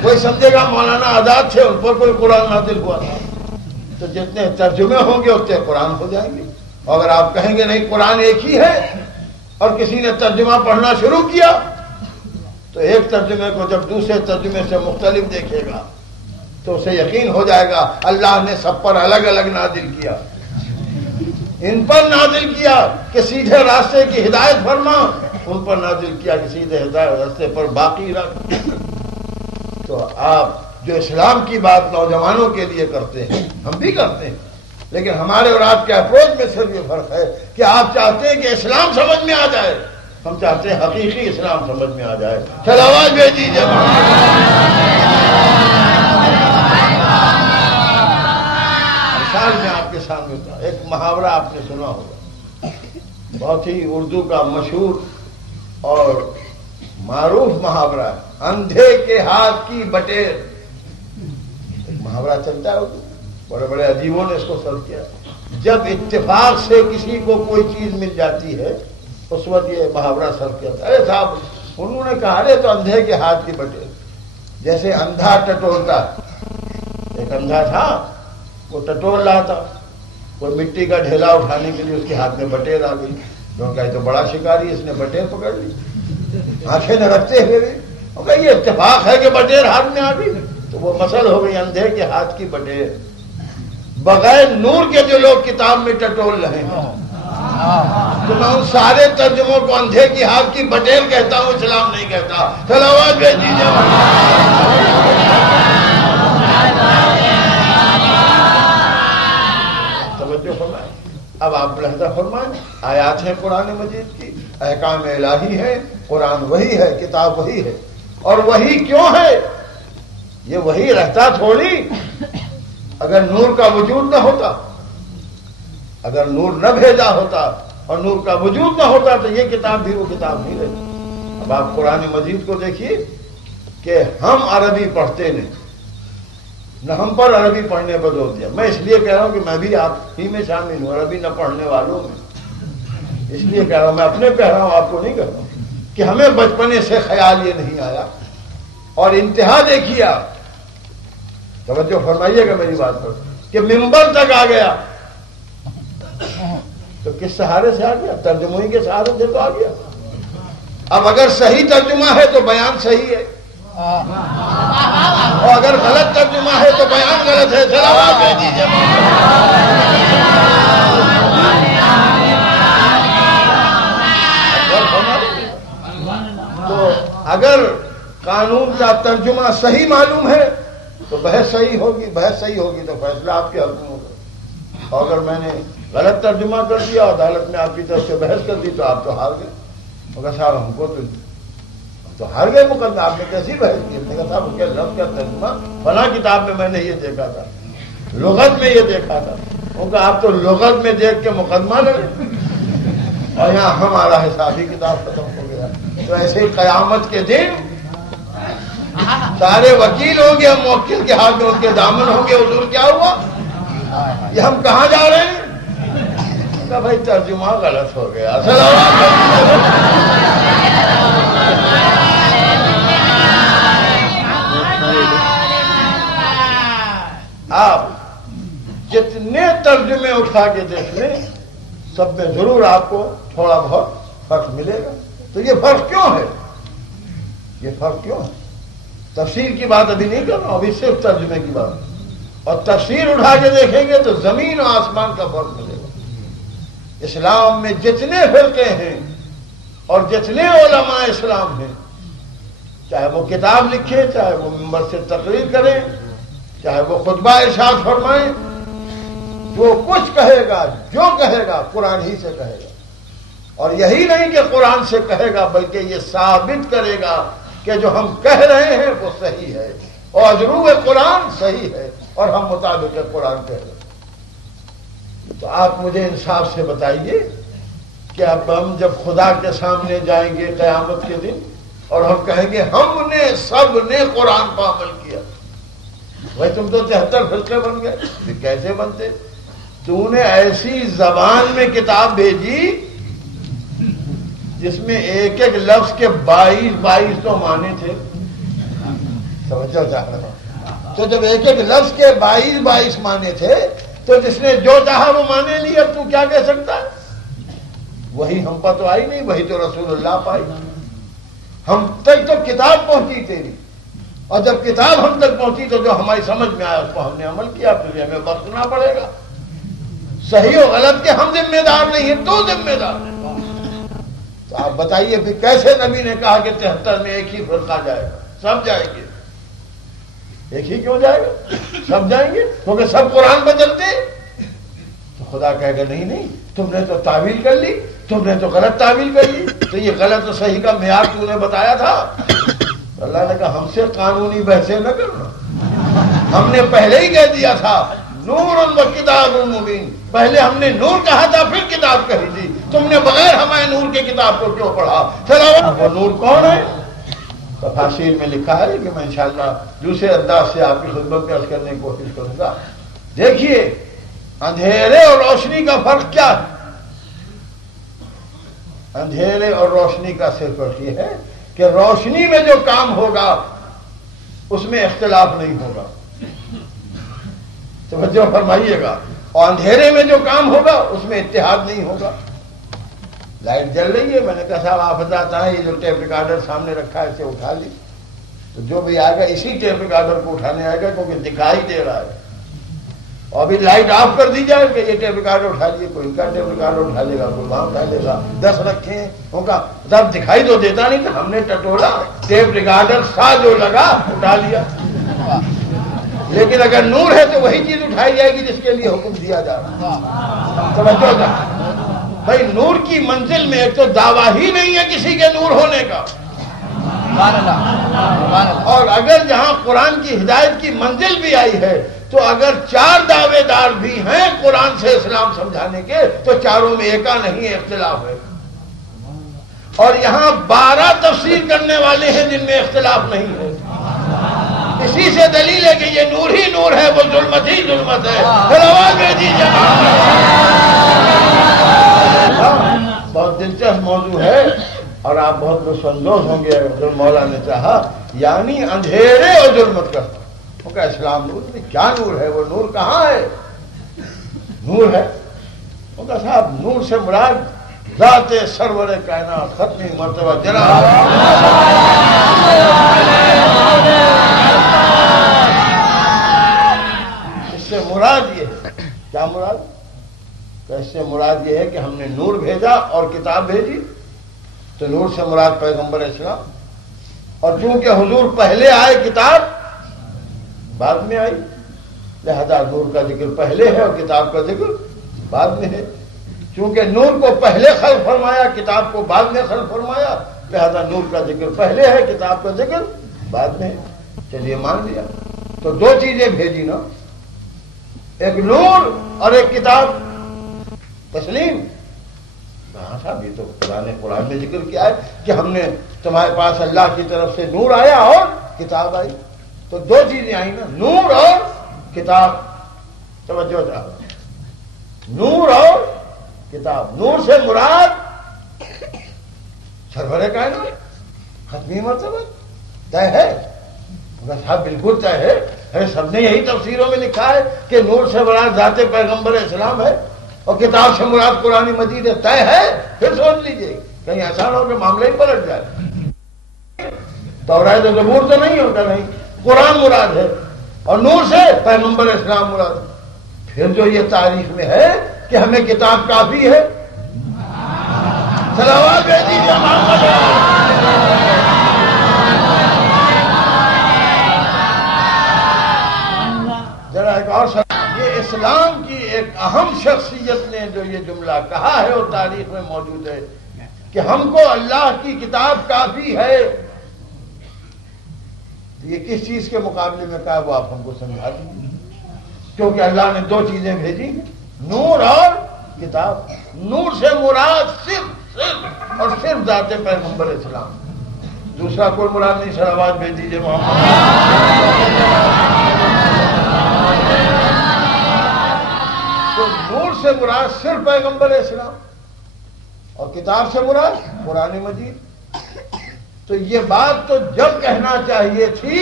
کوئی سمجھے گا مولانا آزاد تھے، ان پر کوئی قرآن نازل ہوا تھا۔ تو جتنے ترجمے ہوں گے اتنے قرآن ہو جائیں گے۔ اور اگر آپ کہیں گے نہیں قرآن ایک ہی ہے، اور کسی نے ترجمہ پڑھنا شروع کیا تو ایک ترجمے کو جب دوسرے ترجمے سے مختلف دیکھے گا تو اسے یقین ہو جائے گا اللہ نے سب پر الگ الگ نازل کیا۔ ان پر نازل کیا کہ سیدھے راستے کی ہدایت فرما، ان پر نازل کیا کہ سیدھے ہدایت راستے پر باقی رکھ۔ تو آپ جو اسلام کی بات نوجوانوں کے لیے کرتے ہیں، ہم بھی کرتے ہیں، لیکن ہمارے اور آپ کے اپروچ میں صرف یہ فرق ہے کہ آپ چاہتے ہیں کہ اسلام سمجھ میں آ جائے، ہم چاہتے ہیں حقیقی اسلام سمجھ میں آ جائے۔ چل آواز بھیج دیجیے۔ مثال میں آپ کے سامنے تھا، ایک محاورہ آپ نے سنا ہوگا، بہت ہی اردو کا مشہور اور معروف محاورہ ہے، اندھے کے ہاتھ کی بٹیر۔ ایک محاورہ چلتا ہے اردو، بڑے بڑے ادیبوں نے اس کو سرچ کیا۔ جب اتفاق سے کسی کو کوئی چیز مل جاتی ہے اس وقت یہ محاورہ سرچ کیا تھا۔ ارے صاحب، انہوں نے کہا ارے تو اندھے کے ہاتھ کی بٹیر، جیسے اندھا ٹٹولتا۔ ایک اندھا تھا، وہ ٹٹول رہا تھا، کوئی مٹی کا ڈھیلا اٹھانے کے لیے اس کے ہاتھ میں بٹیر آ گئی، جو کہا تو بڑا شکاری، اس نے بٹیر پکڑ لی، آنکھیں نہ رکھتے ہوئے یہ اتفاق ہے کہ بٹیر ہاتھ میں آ گئی، تو وہ مسل ہو گئی اندھے کے ہاتھ کی بٹیر۔ بغیر نور کے جو لوگ کتاب میں ٹٹول رہے ہیں، تو میں ان سارے ترجموں کو اندھے کی ہاتھ کی بٹیر کہتا ہوں، اسلام نہیں کہتا۔ چل آواز بھیج دیجیے۔ توجہ فرمائیں، اب آپ لحظہ فرمائیں، آیات ہیں قرآن مجید کی، احکام الہی ہے، قرآن وہی ہے، کتاب وہی ہے۔ اور وہی کیوں ہے؟ یہ وہی رہتا تھوڑی اگر نور کا وجود نہ ہوتا، اگر نور نہ بھیجا ہوتا اور نور کا وجود نہ ہوتا تو یہ کتاب بھی وہ کتاب نہیں رہتی۔ اب آپ قرآن مجید کو دیکھیے کہ ہم عربی پڑھتے نہیں، نہ ہم پر عربی پڑھنے پر زور دیا۔ میں اس لیے کہہ رہا ہوں کہ میں بھی آپ ہی میں شامل ہوں، عربی نہ پڑھنے والوں میں، اس لیے کہہ رہا ہوں، میں اپنے کہہ رہا ہوں، آپ کو نہیں کہہ رہا ہوں کہ ہمیں بچپنے سے خیال یہ نہیں آیا۔ اور انتہا دیکھیے آپ، توجہ فرمائیے گا میری بات پر، کہ منبر تک آ گیا تو کس سہارے سے آ گیا؟ ترجموئی کے سہارے سے تو آ گیا۔ اب اگر صحیح ترجمہ ہے تو بیان صحیح ہے، اور اگر غلط ترجمہ ہے تو بیان غلط ہے۔ سلام کہہ دیجیے۔ تو اگر قانون کا ترجمہ صحیح معلوم ہے تو بحث صحیح ہوگی، بحث صحیح ہوگی تو فیصلہ آپ کے حق میں ہوگا۔ اور اگر میں نے غلط ترجمہ کر دیا اور عدالت میں آپ کی طرف سے بحث کر دی تو آپ تو ہار گئے۔ مگر صاحب ہم کو تو ہار گئے مقدمہ، آپ نے کیسی بحث کی؟ میں نے کہا صاحب کیا لفظ کا ترجمہ فلاں کتاب میں نے یہ دیکھا تھا، لغت میں یہ دیکھا تھا۔ وہ کہا آپ تو لغت میں دیکھ کے مقدمہ لڑے اور یہاں ہمارا حسابی کتاب ختم ہو گیا۔ تو ایسے ہی قیامت کے دن سارے وکیل ہوں گے، موکل کے ہاتھ میں ان کے دامن ہوں گے، حضور کیا ہوا، یہ ہم کہاں جا رہے ہیں؟ کہ بھائی ترجمہ غلط ہو گیا. آپ جتنے ترجمے اٹھا کے دیکھ لیں سب میں ضرور آپ کو تھوڑا بہت فرق ملے گا. تو یہ فرق کیوں ہے؟ یہ فرق کیوں ہے؟ تفسیر کی بات ابھی نہیں کر رہا ہوں، ابھی صرف ترجمے کی بات. اور تفسیر اٹھا کے دیکھیں گے تو زمین و آسمان کا فرق ملے گا. اسلام میں جتنے فرقے ہیں اور جتنے علماء اسلام ہیں، چاہے وہ کتاب لکھیں، چاہے وہ منبر سے تقریر کریں، چاہے وہ خطبہ ارشاد فرمائیں، جو کچھ کہے گا، جو کہے گا قرآن ہی سے کہے گا. اور یہی نہیں کہ قرآن سے کہے گا، بلکہ یہ ثابت کرے گا کہ جو ہم کہہ رہے ہیں وہ صحیح ہے اور اجرو قرآن صحیح ہے اور ہم مطابق قرآن کہہ رہے ہیں. تو آپ مجھے انصاف سے بتائیے کہ اب ہم جب خدا کے سامنے جائیں گے قیامت کے دن اور ہم کہیں گے ہم نے سب نے قرآن پر عمل کیا، بھائی تم تو 73 فرقے بن گئے. پھر کیسے بنتے؟ تو نے ایسی زبان میں کتاب بھیجی جس میں ایک ایک لفظ کے 22 تو معنی تھے. سمجھا چاہ رہا ہوں. تو جب ایک ایک لفظ کے 22 معنی تھے تو جس نے جو چاہا وہ معنی لی. اب تو کیا کہہ سکتا ہے؟ وہی ہم پر تو آئی نہیں، وہی تو رسول اللہ پائی. ہم تک تو کتاب پہنچی تیری، اور جب کتاب ہم تک پہنچی تو جو ہماری سمجھ میں آیا اس کو ہم نے عمل کیا. پھر ہمیں برتنا پڑے گا. صحیح و غلط کے ہم ذمہ دار نہیں ہیں، تو ذمہ دار ہیں. تو آپ بتائیے پھر کیسے نبی نے کہا کہ 73 میں ایک ہی فرقہ جائے گا؟ سب جائیں گے. ایک ہی کیوں جائے گا؟ سب جائیں گے کیونکہ سب قرآن بدلتے. تو خدا کہے گا نہیں، تم نے تو تعویل کر لی، تم نے تو غلط تعویل کر لی. تو یہ غلط و صحیح کا معیار تو نے بتایا تھا. اللہ نے کہا ہم سے قانونی بحثیں نہ کرنا، ہم نے پہلے ہی کہہ دیا تھا نور و کتاب مبین. پہلے ہم نے نور کہا تھا پھر کتاب کہی تھی. تم نے بغیر ہمارے نور کے کتاب کو کیوں پڑھا؟ چلو وہ نور کون ہے؟ تفاسیر میں لکھا ہے کہ میں انشاءاللہ دوسرے انداز سے آپ کی خدمت میں عرض کرنے کی کوشش کروں گا. دیکھیے اندھیرے اور روشنی کا فرق کیا ہے؟ اندھیرے اور روشنی کا صرف فرق یہ ہے کہ روشنی میں جو کام ہوگا اس میں اختلاف نہیں ہوگا. توجہ فرمائیے گا. اور اندھیرے میں جو کام ہوگا اس میں اتحاد نہیں ہوگا. لائٹ جل رہی ہے، میں نے کہا صاحب آپ بتاتا ہے یہ جو ٹیپ ریکارڈر سامنے رکھا ہے اسے اٹھا لی. تو جو بھی آئے گا اسی ٹیپ ریکارڈر کو اٹھانے آئے گا کیونکہ دکھائی دے رہا ہے. اور ابھی لائٹ آف کر دی جائے کہ یہ ٹیپ ریکارڈر اٹھا لیے، کوئی ان کا ٹیپ ریکارڈر اٹھا لے گا، کوئی وہاں اٹھا لے گا. 10 رکھے ہیں ان کا صاحب دکھائی تو دیتا نہیں کہ ہم نے ٹٹولا ٹیپ ریکارڈر سا جو لگا اٹھا لیا. لیکن اگر نور ہے تو وہی چیز اٹھائی جائے گی جس کے لیے حکم دیا جا رہا. سمجھو گا بھائی نور کی منزل میں ایک تو دعویٰ ہی نہیں ہے کسی کے نور ہونے کا. اور اگر جہاں قرآن کی ہدایت کی منزل بھی آئی ہے تو اگر 4 دعوے دار بھی ہیں قرآن سے اسلام سمجھانے کے تو چاروں میں ایکا نہیں اختلاف ہے. اور یہاں 12 تفسیر کرنے والے ہیں جن میں اختلاف نہیں ہے. اسی سے دلیل ہے کہ یہ نور ہی نور ہے، وہ ظلمت ہی ظلمت ہے. بہت دلچسپ موضوع ہے اور آپ بہت لطف اندوز ہوں گے. جو مولا نے چاہا یعنی اندھیرے اور ظلمت کا اسلام نور میں کیا نور ہے؟ وہ نور کہاں ہے؟ نور ہے ان کا صاحب نور سے مراد ذات سرور کائنات ختمی مرتبہ جناب اس سے مراد یہ ہے. کیا مراد؟ تو اس سے مراد یہ ہے کہ ہم نے نور بھیجا اور کتاب بھیجی. تو نور سے مراد پیغمبر اسلام. اور چونکہ حضور پہلے آئے کتاب بعد میں آئی لہذا نور کا ذکر پہلے ہے اور کتاب کا ذکر بعد میں ہے. چونکہ نور کو پہلے خلق فرمایا کتاب کو بعد میں خلق فرمایا لہذا نور کا ذکر پہلے ہے کتاب کا ذکر بعد میں ہے. چلیے مان لیا. تو 2 چیزیں بھیجی نا، ایک نور اور ایک کتاب. تسلیم. ہاں صاحب یہ تو قرآن میں ذکر کیا ہے کہ ہم نے تمہارے پاس اللہ کی طرف سے نور آیا اور کتاب آئی. تو دو چیزیں آئی نا، نور اور کتاب. توجہ تھا، نور اور کتاب. نور سے مراد سرور کائنات ختمی مرتبہ طے ہے. صاحب بالکل طے ہے. سب نے یہی تفسیروں میں لکھا ہے کہ نور سے مراد ذات پیغمبر اسلام ہے اور کتاب سے مراد قرآن مجید ہے. طے ہے. پھر سوچ لیجئے کہیں ایسا نہ ہو کہ معاملہ ہی پلٹ جائے. توراۃ و زبور تو نہیں ہوتا، نہیں، قرآن مراد ہے اور نور سے پیغمبر اسلام مراد. پھر جو یہ تاریخ میں ہے کہ ہمیں کتاب کافی ہے، صلوات بھیج دیجیے محمد. ذرا ایک اور یہ اسلام کی ایک اہم شخصیت نے جو یہ جملہ کہا ہے وہ تاریخ میں موجود ہے کہ ہم کو اللہ کی کتاب کافی ہے. یہ کس چیز کے مقابلے میں کہا وہ آپ ہم کو سمجھا دیجیے. کیونکہ اللہ نے دو چیزیں بھیجی، نور اور کتاب. نور سے مراد صرف اور صرف ذات پیغمبر اسلام، دوسرا کوئی مراد نہیں. صلوات بھیج دیجیے محمد. تو نور سے مراد صرف پیغمبر اسلام اور کتاب سے مراد قرآن مجید. تو یہ بات تو جب کہنا چاہیے تھی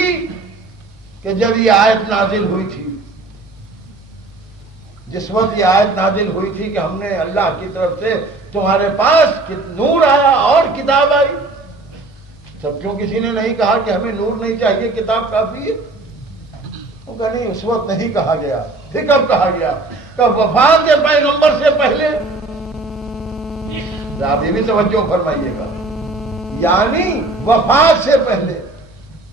کہ جب یہ آیت نازل ہوئی تھی. جس وقت یہ آیت نازل ہوئی تھی کہ ہم نے اللہ کی طرف سے تمہارے پاس نور آیا اور کتاب آئی. تب کیوں کسی نے نہیں کہا کہ ہمیں نور نہیں چاہیے، کتاب کافی ہے؟ وہ کہا نہیں، اس وقت نہیں کہا گیا. پھر کب کہا گیا؟ کب وفات کے پیغمبر سے پہلے. آپ یہ بھی توجہ فرمائیے گا، یعنی وفات سے پہلے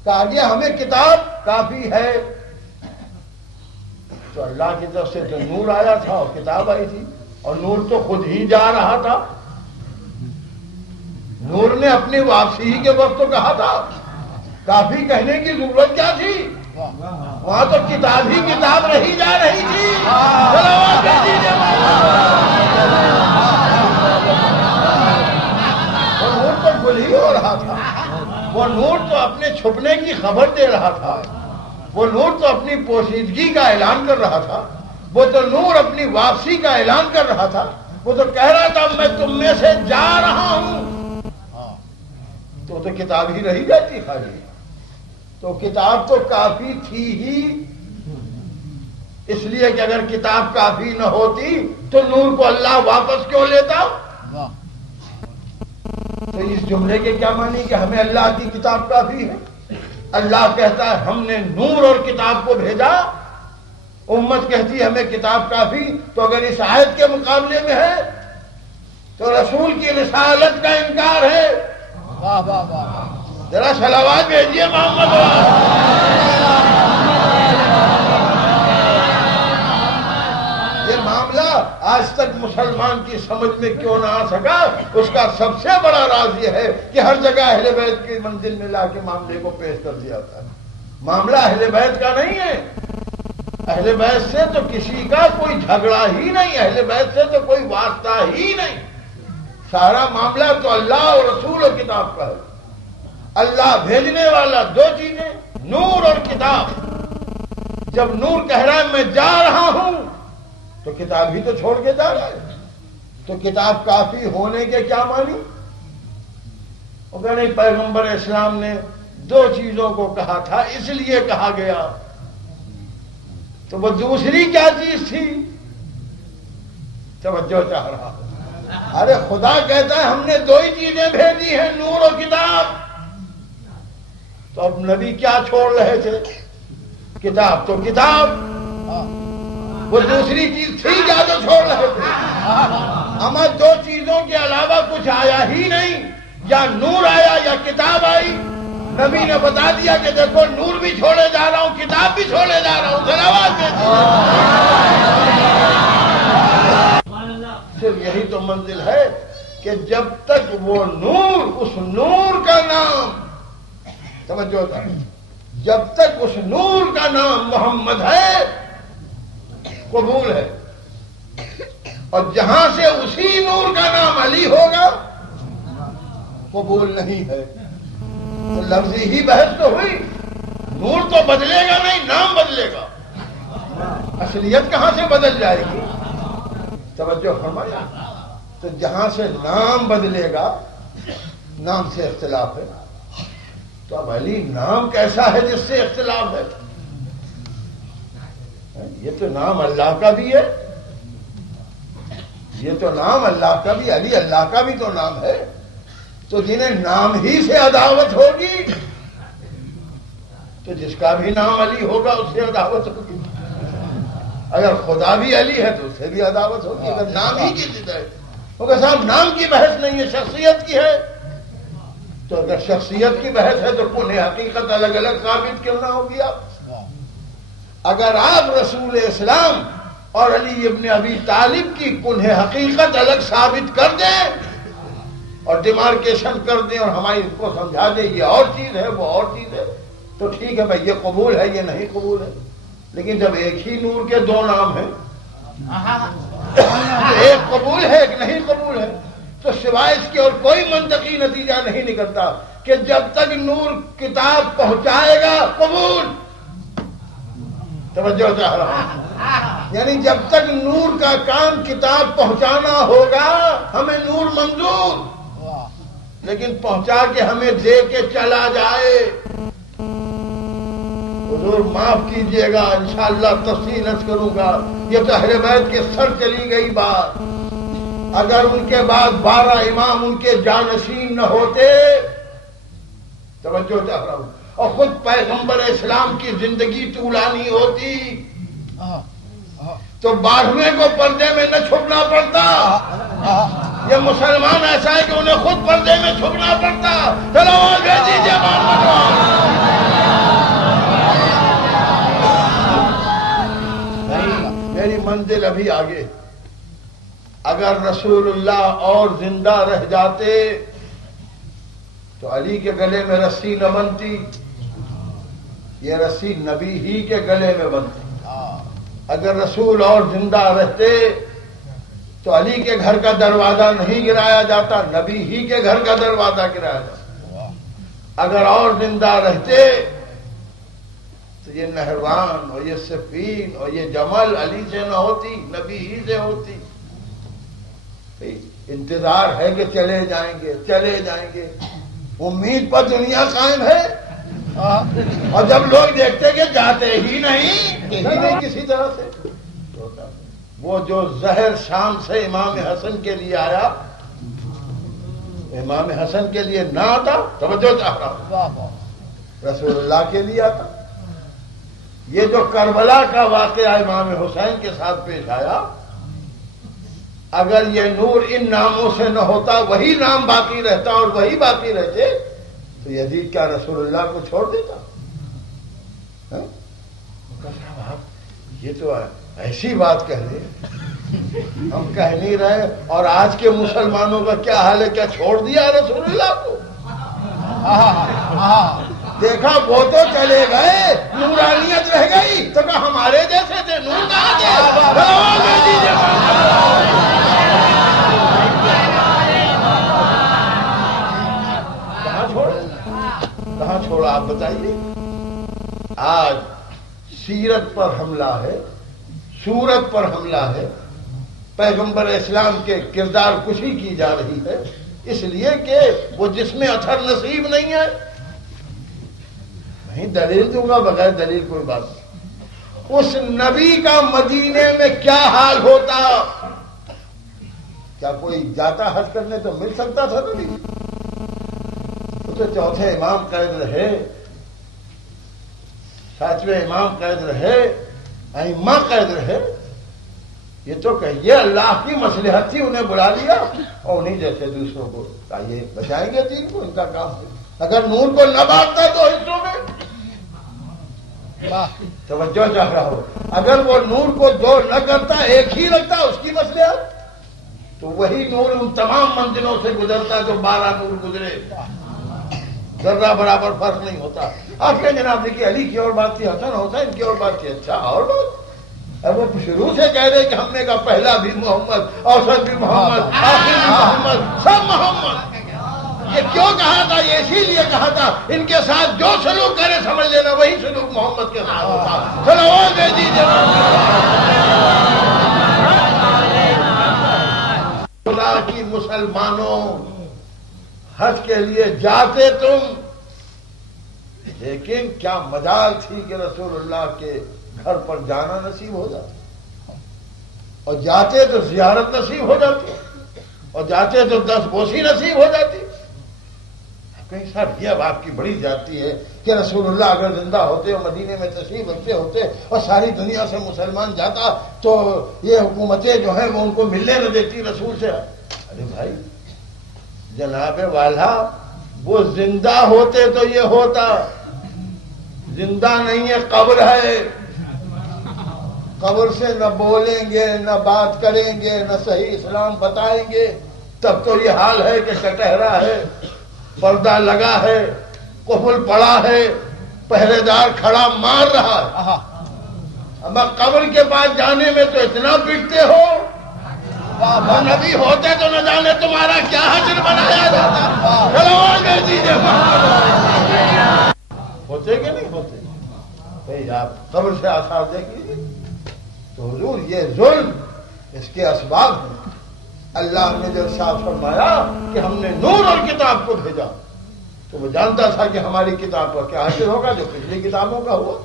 کہا گیا ہمیں کتاب کافی ہے. تو اللہ کی طرف سے تو نور آیا تھا اور کتاب آئی تھی، اور نور تو خود ہی جا رہا تھا. نور نے اپنی واپسی کے وقت تو کہا تھا، کافی کہنے کی ضرورت کیا تھی؟ وہاں تو کتاب ہی کتاب رہی جا رہی تھی. وہ نور تو گل ہی ہو رہا تھا. وہ نور تو اپنے چھپنے کی خبر دے رہا تھا. وہ نور تو اپنی پوشیدگی کا اعلان کر رہا تھا. وہ تو نور اپنی واپسی کا اعلان کر رہا تھا. وہ تو کہہ رہا تھا میں تم میں سے جا رہا ہوں. تو کتاب ہی رہی جاتی خالی. تو کتاب تو کافی تھی ہی، اس لیے کہ اگر کتاب کافی نہ ہوتی تو نور کو اللہ واپس کیوں لیتا؟ تو اس جملے کے کیا معنی کہ ہمیں اللہ کی کتاب کافی ہے؟ اللہ کہتا ہے ہم نے نور اور کتاب کو بھیجا، امت کہتی ہے ہمیں کتاب کافی. تو اگر اس آیت کے مقابلے میں ہے تو رسول کی رسالت کا انکار ہے. واہ واہ واہ، ذرا صلوات بھیجیے محمد. یہ معاملہ آج تک مسلمان کی سمجھ میں کیوں نہ آ سکا، اس کا سب سے بڑا راز یہ ہے کہ ہر جگہ اہل بیت کی منزل میں لا کے معاملے کو پیش کر دیا جاتا ہے. معاملہ اہل بیت کا نہیں ہے. اہل بیت سے تو کسی کا کوئی جھگڑا ہی نہیں، اہل بیت سے تو کوئی واسطہ ہی نہیں. سارا معاملہ تو اللہ اور رسول اور کتاب کا ہے. اللہ بھیجنے والا دو چیزیں، نور اور کتاب. جب نور کہہ رہا ہے میں جا رہا ہوں تو کتاب ہی تو چھوڑ کے جا رہا ہے. تو کتاب کافی ہونے کے کیا معنی؟ وہ کہہ رہے پیغمبر اسلام نے دو چیزوں کو کہا تھا اس لیے کہا گیا. تو وہ دوسری کیا چیز تھی؟ توجہ چاہ رہا. ارے خدا کہتا ہے ہم نے دو ہی چیزیں بھیجی ہیں، نور اور کتاب. تو اب نبی کیا چھوڑ رہے تھے؟ کتاب. تو کتاب وہ دوسری چیز تھی کیا جو چھوڑ رہے تھے؟ ہمیں دو چیزوں کے علاوہ کچھ آیا ہی نہیں، یا نور آیا یا کتاب آئی. نبی نے بتا دیا کہ دیکھو نور بھی چھوڑے جا رہا ہوں، کتاب بھی چھوڑے جا رہا ہوں. صرف یہی تو منزل ہے کہ جب تک وہ نور، اس نور کا نام، توجہ تھا، جب تک اس نور کا نام محمد ہے قبول ہے، اور جہاں سے اسی نور کا نام علی ہوگا قبول نہیں ہے. تو لفظی ہی بحث تو ہوئی نور تو بدلے گا نہیں، نام بدلے گا، اصلیت کہاں سے بدل جائے گی؟ توجہ فرمایا۔ تو جہاں سے نام بدلے گا، نام سے اختلاف ہے، تو اب علی نام کیسا ہے جس سے اختلاف ہے؟ یہ تو نام اللہ کا بھی ہے، یہ تو نام اللہ کا بھی، علی اللہ کا بھی تو نام ہے۔ تو جنہیں نام ہی سے عداوت ہوگی، تو جس کا بھی نام علی ہوگا اس سے عداوت ہوگی۔ اگر خدا بھی علی ہے تو اس سے بھی عداوت ہوگی، اگر نام ہی کی ضد ہے۔ کیونکہ صاحب نام کی بحث نہیں ہے، شخصیت کی ہے۔ تو اگر شخصیت کی بحث ہے تو کنہ حقیقت الگ الگ ثابت کیوں نہ ہوگی؟ آپ اگر آپ رسول اسلام اور علی ابن ابی طالب کی کنہ حقیقت الگ ثابت کر دیں اور ڈیمارکیشن کر دیں اور ہماری کو سمجھا دیں یہ اور چیز ہے وہ اور چیز ہے، تو ٹھیک ہے بھائی، یہ قبول ہے یہ نہیں قبول ہے۔ لیکن جب ایک ہی نور کے دو نام ہیں، ایک قبول ہے ایک نہیں قبول ہے، تو سوائے اس کے اور کوئی منطقی نتیجہ نہیں نکلتا کہ جب تک نور کتاب پہنچائے گا قبول۔ توجہ چاہ رہا ہوں، یعنی جب تک نور کا کام کتاب پہنچانا ہوگا ہمیں نور منظور، لیکن پہنچا کے ہمیں دے کے چلا جائے، حضور معاف کیجئے گا، انشاءاللہ تفصیل عرض کروں گا، یہ تو اہل بیت کے سر چلی گئی بات۔ اگر ان کے بعد 12 امام ان کے جانشین نہ ہوتے، توجہ چاہ رہا ہوں، اور خود پیغمبر اسلام کی زندگی طولانی ہوتی تو 12ویں کو پردے میں نہ چھپنا پڑتا۔ یہ مسلمان ایسا ہے کہ انہیں خود پردے میں چھپنا پڑتا۔ چلو بھیج دیجیے میری منزل ابھی آگے۔ اگر رسول اللہ اور زندہ رہ جاتے تو علی کے گلے میں رسی نہ بنتی، یہ رسی نبی ہی کے گلے میں بنتی۔ اگر رسول اور زندہ رہتے تو علی کے گھر کا دروازہ نہیں گرایا جاتا، نبی ہی کے گھر کا دروازہ گرایا جاتا۔ اگر اور زندہ رہتے تو یہ نہروان اور یہ صفین اور یہ جمل علی سے نہ ہوتی، نبی ہی سے ہوتی۔ انتظار ہے کہ چلے جائیں گے چلے جائیں گے، امید پر دنیا قائم ہے، اور جب لوگ دیکھتے کہ جاتے ہی نہیں کسی طرح سے، وہ جو زہر شام سے امام حسن کے لیے آیا، امام حسن کے لیے نہ آتا، توجہ چاہ رہا ہوں، رسول اللہ کے لیے آتا۔ یہ جو کربلا کا واقعہ امام حسین کے ساتھ پیش آیا، اگر یہ نور ان ناموں سے نہ ہوتا، وہی نام باقی رہتا اور وہی باقی رہتے، تو یزید کیا رسول اللہ کو چھوڑ دیتا؟ یہ تو ایسی بات کہہ رہے، ہم کہہ نہیں رہے۔ اور آج کے مسلمانوں کا کیا حال ہے؟ کیا چھوڑ دیا رسول اللہ کو؟ دیکھا وہ تو چلے گئے، نورانیت رہ گئی، تو کہ ہمارے جیسے تھے، نور کہاں تھے؟ کہاں چھوڑا آپ بتائیے؟ آج سیرت پر حملہ ہے، صورت پر حملہ ہے، پیغمبر اسلام کے کردار کشی کی جا رہی ہے، اس لیے کہ وہ جس میں اثر نصیب نہیں ہے۔ نہیں دلیل دوں گا، بغیر دلیل کوئی بات نہیں۔ اس نبی کا مدینے میں کیا حال ہوتا؟ کیا کوئی جاتا حج کرنے تو مل سکتا تھا نبی؟ وہ تو چوتھے امام قید رہے، ساتویں امام قید رہے، ائمہ قید رہے۔ یہ تو کہیے اللہ کی مصلحت تھی، انہیں بلا لیا اور انہیں جیسے دوسروں کو یہ بچائیں گے دین کو، ان کا کام ہے۔ اگر نور کو نہ بانٹتا تو حصوں میں توجہ چاہ رہا ہو، اگر وہ نور کو دو نہ کرتا، ایک ہی رکھتا، اس کی مصلحت، تو وہی نور ان تمام منزلوں سے گزرتا جو 12 نور گزرے، ذرہ برابر فرق نہیں ہوتا۔ آپ کے جناب دیکھیے، علی کی اور بات تھی، حسن حسین کی اور بات تھی، اچھا اور بات، اب وہ شروع سے کہہ رہے کہ ہم نے کہا پہلا بھی محمد، اوسط بھی محمد، آخر بھی محمد، سب محمد۔ یہ کیوں کہا تھا؟ یہ اسی لیے کہا تھا ان کے ساتھ جو سلوک کرے سمجھ لینا وہی سلوک محمد کے ساتھ ہوتا. صلوات دے دیجیے. خدا کی مسلمانوں، حج کے لیے جاتے تم، لیکن کیا مجال تھی کہ رسول اللہ کے گھر پر جانا نصیب ہو جاتا، اور جاتے تو زیارت نصیب ہو جاتی، اور جاتے تو 10 بوسی نصیب ہو جاتی. کہیں صاحب یہ بات کی بڑی جاتی ہے کہ رسول اللہ اگر زندہ ہوتے اور مدینے میں تشریف رکھتے ہوتے اور ساری دنیا سے مسلمان جاتا تو یہ حکومتیں جو ہیں وہ ان کو ملنے نہ دیتی رسول سے. ارے بھائی جناب والا، وہ زندہ ہوتے تو یہ ہوتا، زندہ نہیں ہے، قبر ہے. قبر سے نہ بولیں گے، نہ بات کریں گے، نہ صحیح اسلام بتائیں گے، تب تو یہ حال ہے کہ کٹہرا ہے، پردہ لگا ہے، قفل پڑا ہے، پہرے دار کھڑا مار رہا ہے. اب قبر کے پاس جانے میں تو اتنا پٹتے ہو، اور نبی ہوتے تو نہ جانے تمہارا کیا حشر بنایا جاتا. ہوتے کہ نہیں ہوتے؟ بھائی آپ قبر سے آثار دیکھ لیجیے. تو حضور یہ ظلم اس کے اسباب ہیں. اللہ نے جب صاف فرمایا کہ ہم نے نور اور کتاب کو بھیجا تو وہ جانتا تھا کہ ہماری کتاب کا کیا حاصل ہوگا جو پچھلی کتابوں کا ہوا.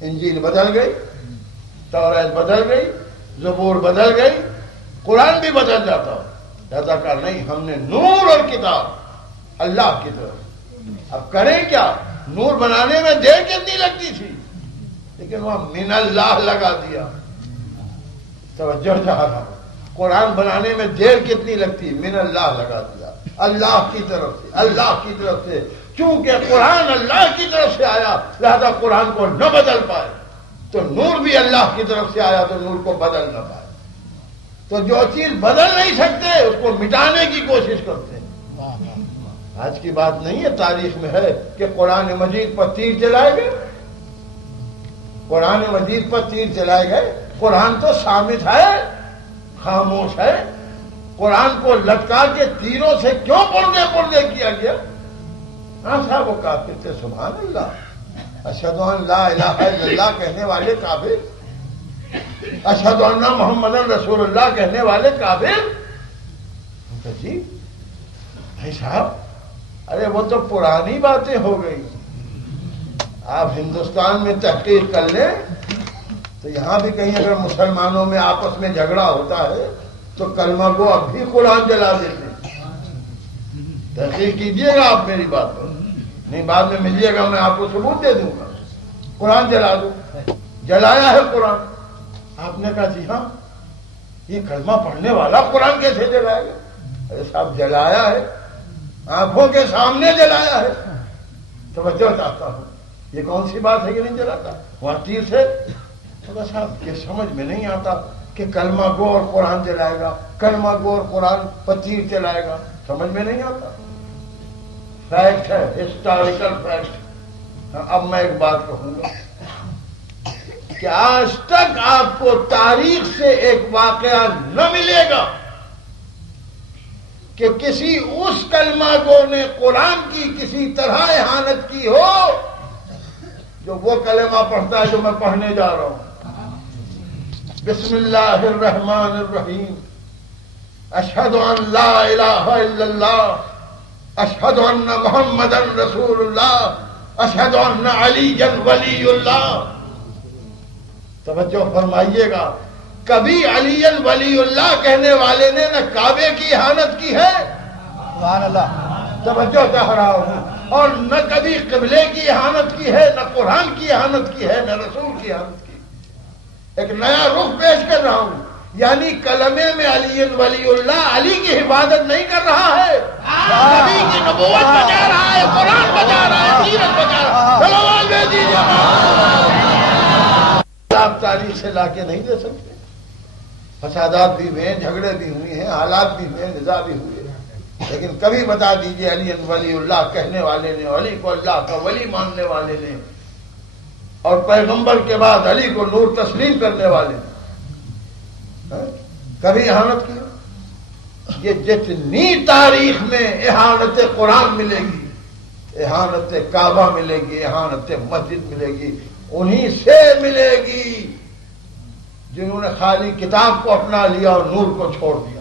انجیل بدل گئی، توریت بدل گئی، زبور بدل گئی، قرآن بھی بدل جاتا. لہذا کہا نہیں، ہم نے نور اور کتاب اللہ کی طرف. اب کریں کیا؟ نور بنانے میں دیر کتنی لگتی تھی، لیکن وہاں من اللہ لگا دیا. توجہ چاہ رہا، قرآن بنانے میں دیر کتنی لگتی، من اللہ لگا دیا. اللہ کی طرف سے، اللہ کی طرف سے. چونکہ قرآن اللہ کی طرف سے آیا لہذا قرآن کو نہ بدل پائے، تو نور بھی اللہ کی طرف سے آیا تو نور کو بدل نہ پائے. تو جو چیز بدل نہیں سکتے اس کو مٹانے کی کوشش کرتے ہیں. آج کی بات نہیں ہے، تاریخ میں ہے کہ قرآن مجید پر تیر چلائے گئے. قرآن مجید پر تیر چلائے گئے. قرآن تو صامت ہے، خاموش ہے. قرآن کو لٹکا کے تیروں سے کیوں پردے کیا گیا؟ ہاں صاحب وہ کافر تھے. سبحان اللہ، اشہد ان لا الہ الا اللہ کہنے والے کافر، اشہد ان محمد رسول اللہ کہنے والے کافر. جی بھائی صاحب، ارے وہ تو پرانی باتیں ہو گئی. آپ ہندوستان میں تحقیق کر لیں تو یہاں بھی کہیں اگر مسلمانوں میں آپس میں جھگڑا ہوتا ہے تو کلمہ کو اب بھی قرآن جلا دیتے ہیں. تحقیق کیجئے گا آپ میری بات پر، نہیں بعد میں ملیے گا میں آپ کو ثبوت دے دوں گا. قرآن جلا دو، جلایا ہے قرآن. آپ نے کہا جی ہاں، یہ کلمہ پڑھنے والا قرآن کیسے جلائے گا؟ ارے صاحب جلایا ہے، آنکھوں کے سامنے جلایا ہے. توجہ چاہتا ہوں، یہ کون سی بات ہے کہ نہیں جلاتا؟ وہاں تیر سے صاحب یہ سمجھ میں نہیں آتا کہ کلمہ گو اور قرآن جلائے گا، کلمہ گو اور قرآن پر تیر چلائے گا، سمجھ میں نہیں آتا. فیکٹ ہے، ہسٹوریکل فیکٹ. اب میں ایک بات کہوں گا کہ آج تک آپ کو تاریخ سے ایک واقعہ نہ ملے گا کہ کسی اس کلمہ گو نے قرآن کی کسی طرح اہانت کی ہو جو وہ کلمہ پڑھتا ہے جو میں پڑھنے جا رہا ہوں. بسم اللہ الرحمن الرحیم، اشہد ان لا الہ الا اللہ، اشہد ان محمد رسول اللہ، اشہد ان علی ولی اللہ. توجہ فرمائیے گا، کبھی علی ولی اللہ کہنے والے نے نہ کعبے کی اہانت کی ہے، سبحان اللہ، توجہ چاہ رہا ہوں، اور نہ کبھی قبلے کی اہانت کی ہے، نہ قرآن کی اہانت کی ہے، نہ رسول کی اہانت کی. ایک نیا رخ پیش کر رہا ہوں، یعنی کلمے میں علی ولی اللہ، علی کی حفاظت نہیں کر رہا ہے، نبی کی نبوت بچا رہا ہے، قرآن بچا رہا ہے، سیرت بچا رہا ہے. سلوات دے دیجیے. آپ تاریخ سے لا کے نہیں دے سکتے. فسادات بھی ہوئے ہیں، جھگڑے بھی ہوئے ہیں، حالات بھی ہوئے ہیں، نزاع بھی ہوئے ہیں، لیکن کبھی بتا دیجئے علی ولی اللہ کہنے والے نے، علی کو اللہ کا ولی ماننے والے نے، اور پیغمبر کے بعد علی کو نور تسلیم کرنے والے نے کبھی اہانت کی؟ یہ جتنی تاریخ میں احانت قرآن ملے گی، احانت کعبہ ملے گی، احانت مسجد ملے گی، انہی سے ملے گی جنہوں نے خالی کتاب کو اپنا لیا اور نور کو چھوڑ دیا۔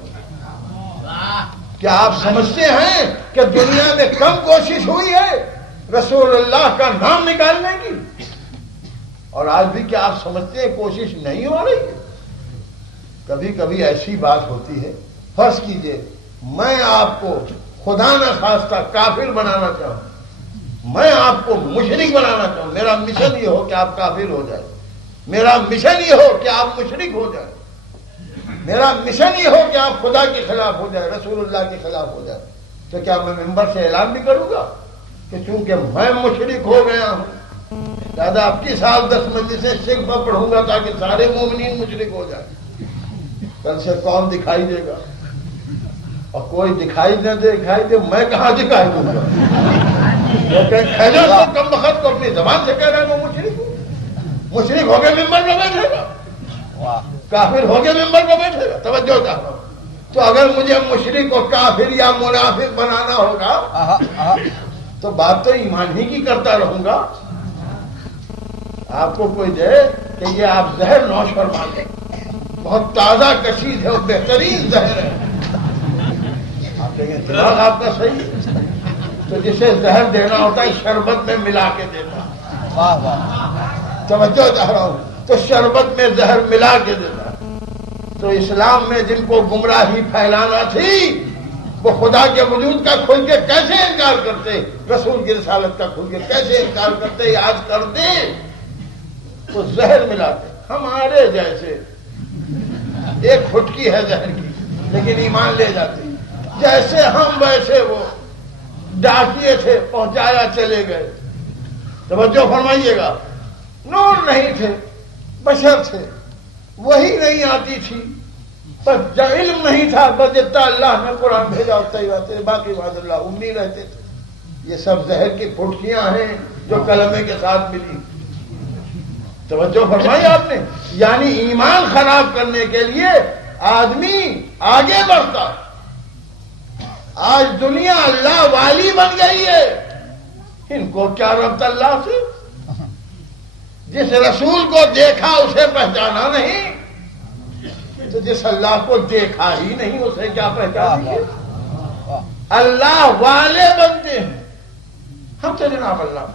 کیا آپ سمجھتے ہیں کہ دنیا میں کم کوشش ہوئی ہے رسول اللہ کا نام نکالنے کی؟ اور آج بھی کیا آپ سمجھتے ہیں کوشش نہیں ہو رہی ہے؟ کبھی کبھی ایسی بات ہوتی ہے، فرض کیجئے میں آپ کو خدا نہ خواستہ کافر بنانا چاہوں، میں آپ کو مشرک بنانا چاہوں، میرا مشن یہ ہو کہ آپ کافر ہو جائے، میرا مشن یہ ہو کہ آپ مشرک ہو جائے، میرا مشن یہ ہو کہ آپ خدا کے خلاف ہو جائے، رسول اللہ کے خلاف ہو جائے، تو کیا میں ممبر سے اعلان بھی کروں گا کہ چونکہ میں مشرک ہو گیا ہوں دادا اب کی سال 10 مجلسیں صرف پڑھوں گا تاکہ سارے مومنین مشرک ہو جائیں؟ کل سے کون دکھائی دے گا؟ اور کوئی دکھائی نہ دکھائی دے میں کہاں دکھائی دوں گا؟ کم وقت کو اپنی زبان سے کہہ رہا ہے وہ مشرک ہو گئے ممبر میں بیٹھے گا، کافر ہو گئے ممبر میں بیٹھے گا۔ توجہ چاہتا ہوں، تو اگر مجھے مشرک اور کافر یا منافق بنانا ہوگا تو بات تو ایمان ہی کی کرتا رہوں گا۔ آپ کو کوئی دے کہ یہ آپ زہر نوش فرما لیں، بہت تازہ کشید ہے اور بہترین زہر ہے، آپ کہیں دماغ آپ کا صحیح ہے؟ تو جسے زہر دینا ہوتا ہے شربت میں ملا کے دیتا، توجہ چاہ رہا ہوں، تو شربت میں زہر ملا کے دیتا۔ تو اسلام میں جن کو گمراہی پھیلانا تھی وہ خدا کے وجود کا کھل کے کیسے انکار کرتے، رسول کی رسالت کا کھل کے کیسے انکار کرتے؟ یاد کرتے تو زہر ملاتے، ہمارے جیسے ایک پھٹکی ہے زہر کی لیکن ایمان لے جاتے، جیسے ہم ویسے وہ، ڈاکیے تھے پہنچایا چلے گئے۔ توجہ فرمائیے گا، نور نہیں تھے، بشر تھے، وہی نہیں آتی تھی، بس علم نہیں تھا، بس جتنا اللہ نے قرآن بھیجا اتنا ہی رہتے تھے، باقی بات اللہ امی رہتے تھے۔ یہ سب زہر کی پھٹکیاں ہیں جو کلمے کے ساتھ ملی۔ توجہ فرمائی آپ نے، یعنی ایمان خراب کرنے کے لیے آدمی آگے بڑھتا ہے۔ آج دنیا اللہ والی بن گئی ہے، ان کو کیا ربط اللہ سے؟ جس رسول کو دیکھا اسے پہچانا نہیں، تو جس اللہ کو دیکھا ہی نہیں اسے کیا پہچانیں گے؟ اللہ والے بنتے ہیں ہم تو جناب اللہ،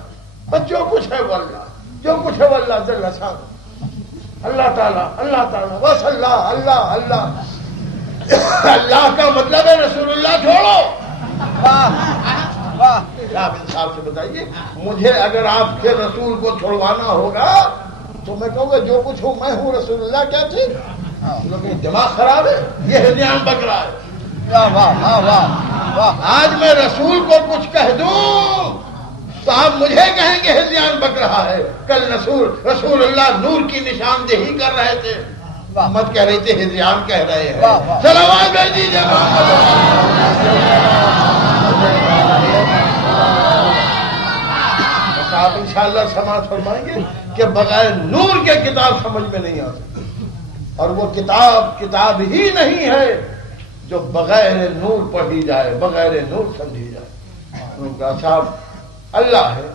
بس جو کچھ ہے وہ اللہ، جو کچھ ہے وہ اللہ جل شانہ، اللہ تعالیٰ بس اللہ اللہ اللہ۔ اللہ کا مطلب ہے رسول اللہ چھوڑو۔ آپ انصاف سے بتائیے، مجھے اگر آپ کے رسول کو چھوڑوانا ہوگا تو میں کہوں گا جو کچھ ہوں میں ہوں، رسول اللہ کیا ٹھیک؟ لیکن دماغ خراب ہے، یہ ہذیان بک رہا ہے۔ آج میں رسول کو کچھ کہہ دوں تو آپ مجھے کہیں گے ہذیان بک رہا ہے۔ کل رسول اللہ نور کی نشاندہی کر رہے تھے، مت کہہ رہے تھے ہذیان کہہ رہے ہیں۔ صلوات بھیج دیجیے۔ آپ انشاءاللہ سماعت فرمائیں گے کہ بغیر نور کے کتاب سمجھ میں نہیں آ سکتی، اور وہ کتاب ہی نہیں ہے جو بغیر نور پڑھی جائے، بغیر نور سمجھی جائے۔ ان کا صاحب اللہ ہے،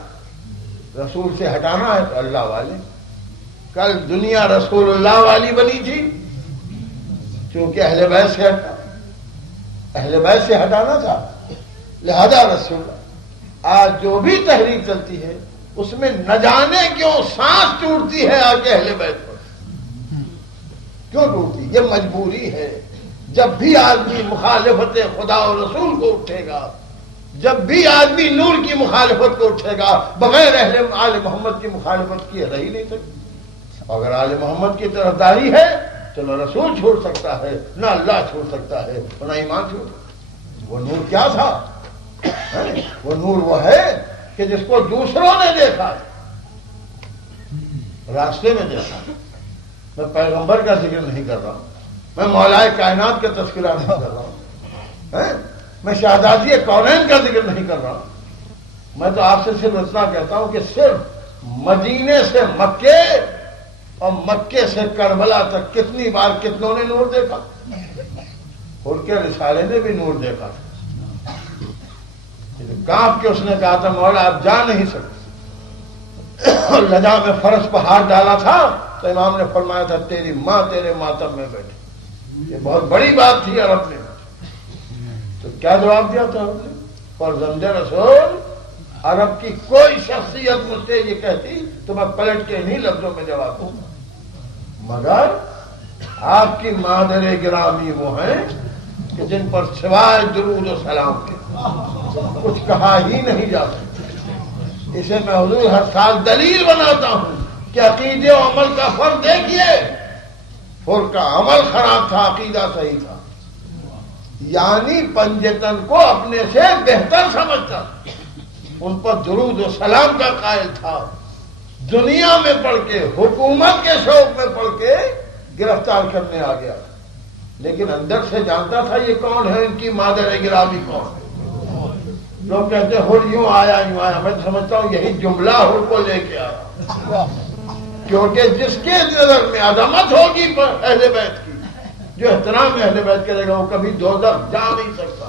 رسول سے ہٹانا ہے تو اللہ والے۔ کل دنیا رسول اللہ والی بنی تھی کیونکہ اہل بیت سے ہٹانا تھا، لہذا رسول۔ آج جو بھی تحریک چلتی ہے اس میں نہ جانے کیوں سانس ٹوٹتی ہے آ کے اہل بیت پر۔ کیوں ٹوٹتی؟ یہ مجبوری ہے۔ جب بھی آدمی مخالفت خدا اور رسول کو اٹھے گا، جب بھی آدمی نور کی مخالفت کو اٹھے گا، بغیر آل محمد کی مخالفت کی رہ ہی نہیں سکتی۔ اگر آل محمد کی طرفداری ہے تو نہ رسول چھوڑ سکتا ہے، نہ اللہ چھوڑ سکتا ہے، نہ ایمان چھوڑ سکتا ہے۔ وہ نور کیا تھا؟ وہ نور وہ ہے کہ جس کو دوسروں نے دیکھا، راستے میں دیکھا۔ میں پیغمبر کا ذکر نہیں کر رہا ہوں، میں مولا کائنات کا تذکرہ نہیں کر رہا ہوں، میں شہزادی کونین کا ذکر نہیں کر رہا ہوں۔ میں تو آپ سے صرف اتنا کہتا ہوں کہ صرف مدینے سے مکے اور مکے سے کربلا تک کتنی بار کتنوں نے نور دیکھا؟ حر کے رسالے نے بھی نور دیکھا تھا، کانپ کے اس نے کہا تھا مولا آپ جا نہیں سکتے، لجا میں فرش پر ہاتھ ڈالا تھا تو امام نے فرمایا تھا تیری ماں تیرے ماتم میں بیٹھی، یہ بہت بڑی بات تھی عرب نے۔ تو کیا جواب دیا تھا آپ نے؟ فرزند رسول عرب کی کوئی شخصیت مجھ سے یہ کہتی تو میں پلٹ کے انہی لفظوں میں جواب دوں، مگر آپ کی مادر گرامی وہ ہیں کہ جن پر سوائے درود و سلام کے کچھ کہا ہی نہیں جا سکتا۔ اسے میں حضور ہر سال دلیل بناتا ہوں کہ عقیدے و عمل کا فرق دیکھیے، فر کا عمل خراب تھا، عقیدہ صحیح تھا، یعنی پنجتن کو اپنے سے بہتر سمجھتا، ان پر درود و سلام کا قائل تھا، دنیا میں پڑھ کے حکومت کے شوق میں پڑھ کے گرفتار کرنے آ گیا، لیکن اندر سے جانتا تھا یہ کون ہے، ان کی مادر گرامی کون ہے۔ لوگ کہتے ہیں ہر یوں آیا یوں آیا، میں سمجھتا ہوں یہی جملہ ہر کو لے کے آیا، کیونکہ جس کے نظر میں عظمت ہوگی اہل بیت کی، جو احترام اہل بیت کرے گا وہ کبھی دوزخ جا نہیں سکتا،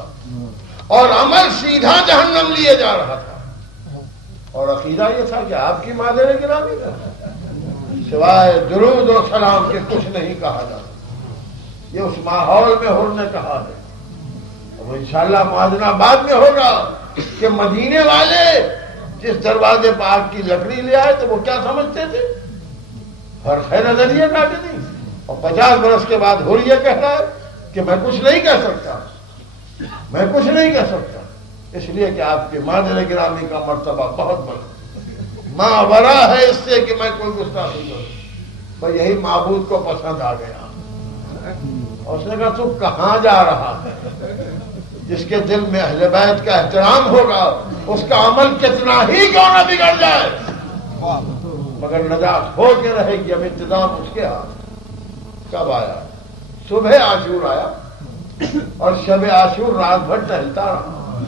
اور عمل سیدھا جہنم لیے جا رہا تھا، اور عقیدہ یہ تھا کہ آپ کی مادر گرامی کا سوائے درود و سلام کے کچھ نہیں کہا جاتا۔ یہ اس ماحول میں ہر نے کہا ہے، اب انشاءاللہ موازنہ بعد میں ہوگا کہ مدینے والے جس دروازے پر آگ کی لکڑی لے آئے تو وہ کیا سمجھتے تھے؟ ہر خیر نظریہ کاٹے نہیں، اور 50 برس کے بعد ہر یہ کہہ رہا ہے کہ میں کچھ نہیں کہہ سکتا، میں کچھ نہیں کہہ سکتا، اس لیے کہ آپ کے مادر گرامی کا مرتبہ بہت بڑا، ماں برا ہے اس سے کہ میں کوئی گستاخی نہیں کروں، تو یہی معبود کو پسند آ گیا، اور اس نے کہا تو کہاں جا رہا ہے؟ جس کے دل میں اہل بیت کا احترام ہوگا اس کا عمل کتنا ہی کیوں نہ بگڑ جائے مگر نجات ہو کے رہے گی، اب انتظام اس کے ہاتھ۔ کب آیا؟ صبح عاشور آیا اور شب عاشور رات بھر ٹہلتا رہا۔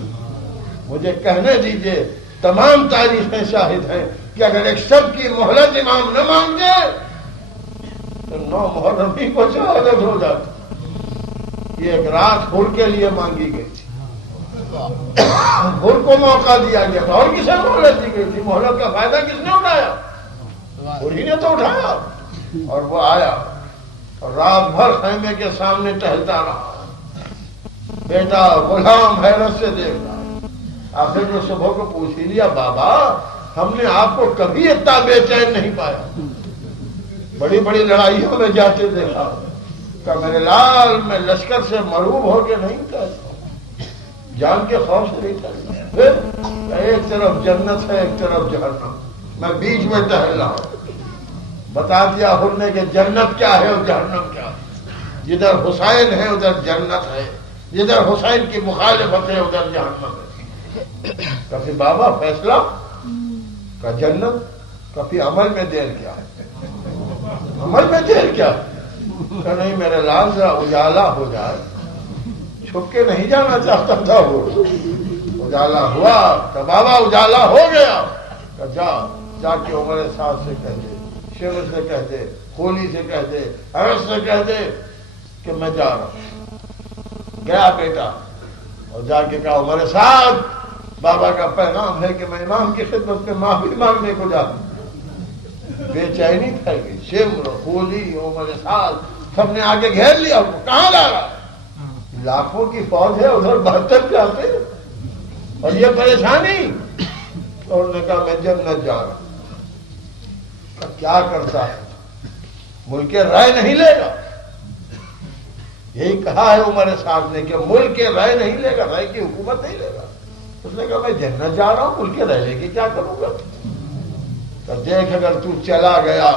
مجھے کہنے دیجئے تمام تاریخیں شاہد ہیں کہ اگر ایک شب کی مہلت امام نہ مانگے تو 9 محرم ہی کو شہادت ہو جاتی۔ یہ ایک رات ہر کے لیے مانگی گئی تھی، ہر کو موقع دیا گیا تھا، اور کسے مہلت دی گئی تھی؟ مہلت کا فائدہ کس نے اٹھایا؟ ہر ہی نے تو اٹھایا، اور وہ آیا اور رات بھر خیمے کے سامنے ٹہلتا رہا، بیٹا غلام حیرت سے دیکھتا، آخر جو صبح کو پوچھ ہی لیا بابا ہم نے آپ کو کبھی اتنا بے چین نہیں پایا، بڑی بڑی لڑائیوں میں جاتے دیکھا، کہ میرے لال میں لشکر سے مرعوب ہو کے نہیں تھا، جان کے خوف سے نہیں تھا، پھر ایک طرف جنت ہے ایک طرف جہنم، میں بیچ میں ٹہل رہا ہوں۔ بتا دیا ہر نے کہ جنت کیا ہے اور جہنم کیا ہے، جدھر حسین ہے ادھر جنت ہے، جدھر حسین کی مخالفت ہے ادھر جہنم ہے۔ کبھی بابا فیصلہ کا جنت، کبھی عمل میں دیر کیا ہے، عمل میں دیر کیا کہ نہیں میرے لال ذرا اجالا ہو جائے، چھپ کے نہیں جانا چاہتا تھا، وہ اجالا ہوا تو بابا اجالا ہو گیا، کہ جا کے عمر سعد سے کہہ دے، شمر سے کہہ دے، خولی سے کہہ دے، عرض سے کہہ دے کہ میں جا رہا ہوں۔ گیا بیٹا اور جا کے کہا عمر سعد بابا کا پیغام ہے کہ میں امام کی خدمت میں معافی مانگنے کو جاتا ہوں۔ بے چینی پھیل گئی، شمر خولی عمر سعد سب نے آگے گھیر لیا، کہاں لا رہا ہے؟ لاکھوں کی فوج ہے ادھر 72 کے آتے اور یہ پریشانی، اور نے کہا میں جنت جا رہا ہوں۔ کیا کرتا ہے؟ ملک رائے نہیں لے گا، یہی کہا ہے عمر صاحب نے کہ ملک رائے نہیں لے گا، رائے کی حکومت نہیں لے گا۔ اس نے کہا میں جنت جا رہا ہوں، ملک رائے لے کے کیا کروں گا؟ تو دیکھ اگر تو چلا گیا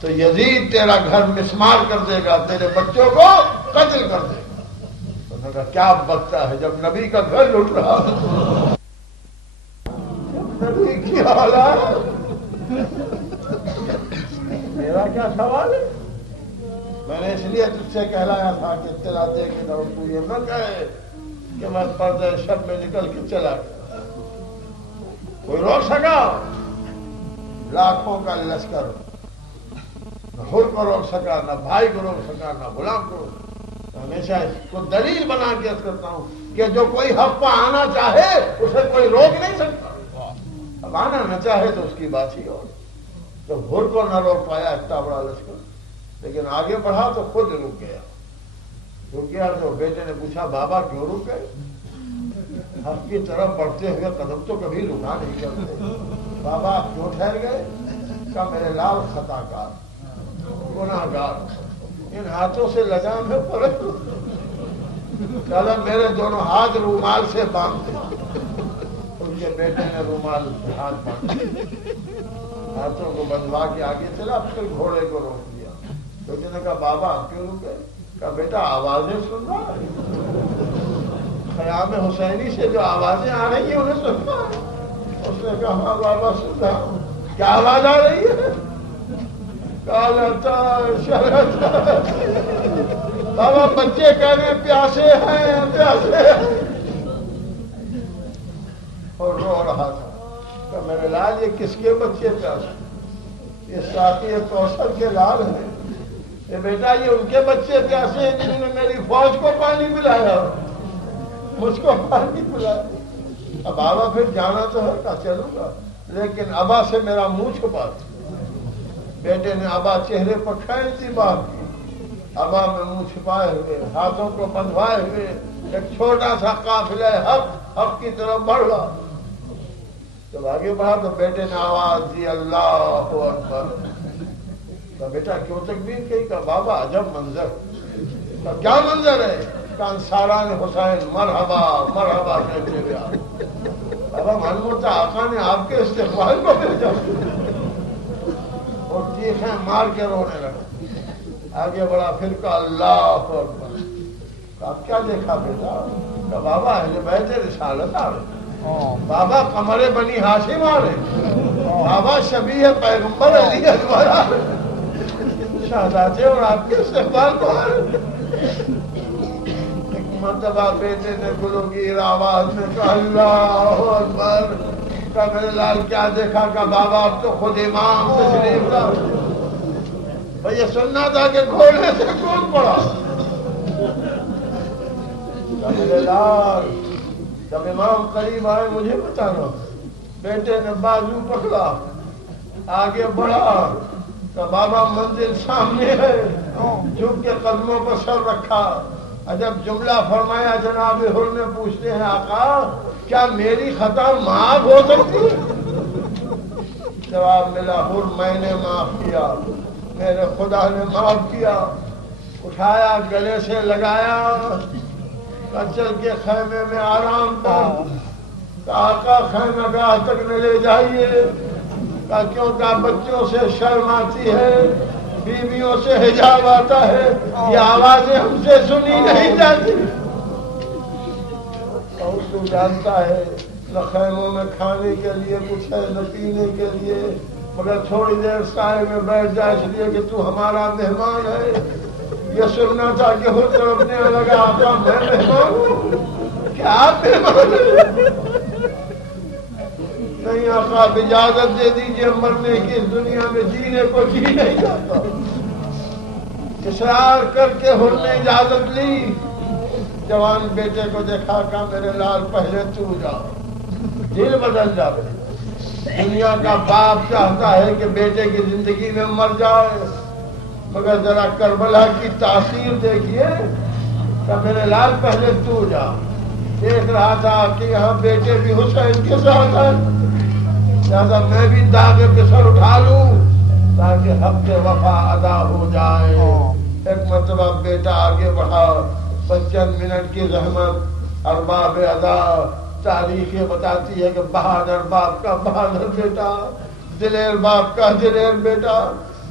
تو یزید تیرا گھر مسمار کر دے گا، تیرے بچوں کو قتل کر دے گا۔ انہوں نے کہا کیا بکتا ہے جب نبی کا گھر لوٹ رہا ہے، نبی کی حالات، میرا کیا سوال ہے؟ میں نے اس لیے تجھ سے کہلایا تھا کہ اطلاع دے کے تو تو یہ نہ کہے کہ میں پردہ شب میں نکل کے چلا گیا۔ کوئی روک سکا؟ لاکھوں کا لشکر نہ خود کو روک سکا، نہ بھائی کو روک سکا، نہ غلام کو روک سکا۔ ہمیشہ اس کو دلیل بنا کے عرض کرتا ہوں کہ جو کوئی حق پہ آنا چاہے اسے کوئی روک نہیں سکتا. اب آنا نہ چاہے تو اس کی بات ہی اور. تو گھر کو نہ روک پایا اتنا بڑا لشکر، لیکن آگے بڑھا تو خود رک گیا. رک گیا تو بیٹے نے پوچھا بابا کیوں رک گئے؟ حق کی طرف بڑھتے ہوئے قدم تو کبھی رکا نہیں کرتے. بابا آپ کیوں ٹھہر گئے؟ کہ میرے لال خطا کار گناہ گار، ان ہاتھوں سے لگام ہے پر چلا میرے دونوں ہاتھ رومال سے باندھ دے. ان کے بیٹے نے رومال سے ہاتھ باندھ ہاتھوں کو بندھوا کے آگے چلا، پھر گھوڑے کو روک دیا. بیٹے نے کہا بابا آپ کیوں رکے؟ کہا بیٹا آوازیں سن رہا ہے، خیام حسینی سے جو آوازیں آ رہی ہیں انہیں سن رہا ہے؟ اس نے کہا ہاں بابا سن رہا ہوں. کیا آواز آ رہی ہے؟ بابا بچے کہہ رہے ہیں پیاسے ہیں پیاسے ہیں، اور رو رہا تھا. کہ میرے لال یہ کس کے بچے پیاسے؟ یہ ساقی کوثر کے لال ہیں. یہ بیٹا یہ ان کے بچے پیاسے ہیں جنہوں نے میری فوج کو پانی پلایا، مجھ کو پانی پلایا. اب بابا پھر جانا تو ہے، کہا چلوں گا لیکن ابا سے میرا منہ چھپا دیا. بیٹے نے ابا چہرے پر کھینچی بات کی. ابا میں منہ چھپائے ہوئے، ہاتھوں کو بندھوائے ہوئے ایک چھوٹا سا قافلہ حق کی طرف بڑھ رہا. جب آگے بڑھا تو بیٹے نے آواز دی اللہ اکبر. تو بیٹا کیوں تکبیر کہی؟ کہ بابا عجب منظر. تو کیا منظر ہے؟ کہ انصاران حسین مرحبا مرحبا کہتے ہوئے. بابا معلوم ہوتا آقا نے آپ کے استقبال کو بھیجا. اور چیخیں مار کے رونے لگا. آگے بڑا پھر کہا اللہ اکبر. آپ کیا دیکھا بیٹا؟ کہ بابا اہل بیت رسالت آ رہے، بابا قمر بنی ہاشم آ رہے، بابا شبیہ پیغمبر علی اکبر آ رہے، شہزادے اور آپ کے استقبال کو آ رہے. ایک مرتبہ بیٹے نے گلوگیر آواز میں کہا اللہ اکبر. کہ میرے لال کیا دیکھا؟ کہ بابا اب تو خود امام تشریف لا. بھئی یہ سننا تھا کہ گھوڑے سے کون پڑا. کہ میرے لال جب امام قریب آئے مجھے بتانا. بیٹے نے بازو پکڑا، آگے بڑھا. کہ بابا منزل سامنے ہے، جھک کے قدموں پر سر رکھا. جب جملہ فرمایا جناب حر نے پوچھتے ہیں آقا کیا میری خطا معاف ہو سکتی ہے؟ جواب ملا حر میں نے معاف کیا، میرے خدا نے معاف کیا. اٹھایا گلے سے لگایا، چل کے خیمے میں آرام کر. آقا خیمہ گاہ تک نہ لے جائیے، کیونکہ بچوں سے شرم آتی ہے، بیویوں سے حجاب آتا ہے، یہ آوازیں ہم سے سنی نہیں جاتی. اور تو جانتا ہے نہ خیموں میں کھانے کے لیے کچھ ہے نہ پینے کے لیے، مگر تھوڑی دیر سائے میں بیٹھ جائے اس لیے کہ تو ہمارا مہمان ہے. یہ سننا تھا کہ ہر تڑپنے لگا آقا میں مہمان ہوں، کیا آپ مہمان ہیں؟ نہیں آقا آپ اجازت دے دیجیے، مرنے کی اس دنیا میں جینے کو جی نہیں جاتا. اصرار کر کے ہر نے اجازت لی. جوان بیٹے کو دیکھا کہ میرے لال پہلے تو جا، دل بدل جاتے. دنیا کا باپ چاہتا ہے کہ بیٹے کی زندگی میں مر جائے، مگر ذرا کربلا کی تاثیر دیکھیے. کہ میرے لال پہلے تو جا. دیکھ رہا تھا کہ یہاں بیٹے بھی حسین کے ساتھ ہیں، لہذا میں بھی داغے پہ سر اٹھا لوں تاکہ حق وفا ادا ہو جائے. ایک مرتبہ بیٹا آگے بڑھا، 55 منٹ کی زحمت، ارباب ادا. تاریخ یہ بتاتی ہے کہ بہادر باپ کا بہادر بیٹا، دلیر باپ کا دلیر بیٹا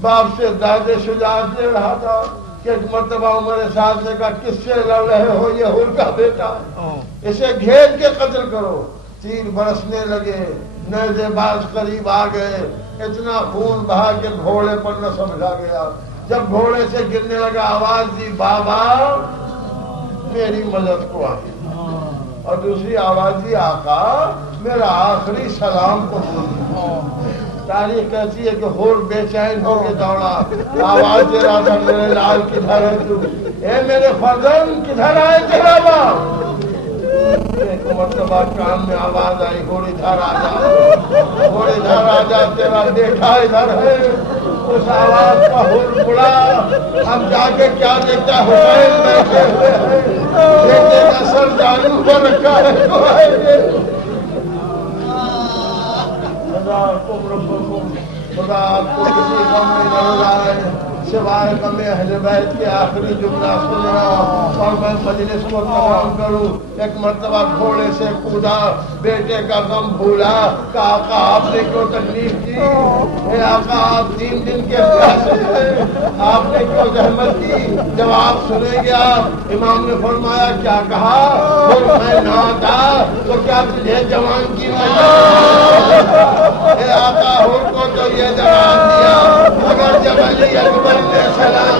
باپ سے زیادہ شجاعت لے رہا تھا. کہ ایک مرتبہ عمر صاحب نے کہا کس سے لڑ رہے ہو؟ یہ حر کا بیٹا، اسے گھیر کے قتل کرو. تیر برسنے لگے، نیزے باز قریب آ گئے، اتنا خون بہا کے گھوڑے پر نہ سمجھا گیا. جب گھوڑے سے گرنے لگا آواز دی بابا میری مدد کو آ گیا. اور دوسری آواز دی آقا میرا آخری سلام کو. تاریخ کہتی ہے کہ ہور بے چین ہو کے دوڑا، آواز دے رہا تھا میرے لال کدھر ہے تو، اے میرے فرزند کدھر آئے تیرا باپ؟ ایک مرتبہ کان میں آواز آئی، ہور ادھر آ جا، ہور ادھر آ جا، تیرا بیٹا ادھر ہے۔ اس آواز کا ہور مڑا، اب جا کے کیا دیکھتا حسین بیٹھے ہوئے ہیں، بیٹے کا سر جانو پر رکھا ہے، خدا آپ کو کسی غم میں نہ لائے سوائے غم اہل بیت کے آخری جملہ سننا اور میں مجلس کو تمام کروں۔ ایک مرتبہ گھوڑے سے کودا، بیٹے کا غم بھولا، کہا آقا آپ نے کیوں تکلیف کی؟ اے آقا آپ 3 دن کے پیاسے ہیں، آپ نے کیوں زحمت کی؟ جواب سنیں گے آپ۔ امام نے فرمایا کیا کہا؟ اور میں نہ آتا تو کیا تجھے جوان کی اے آقا ہو کو تو یہ جواب دیا، اگر جب علی اکبر نے سلام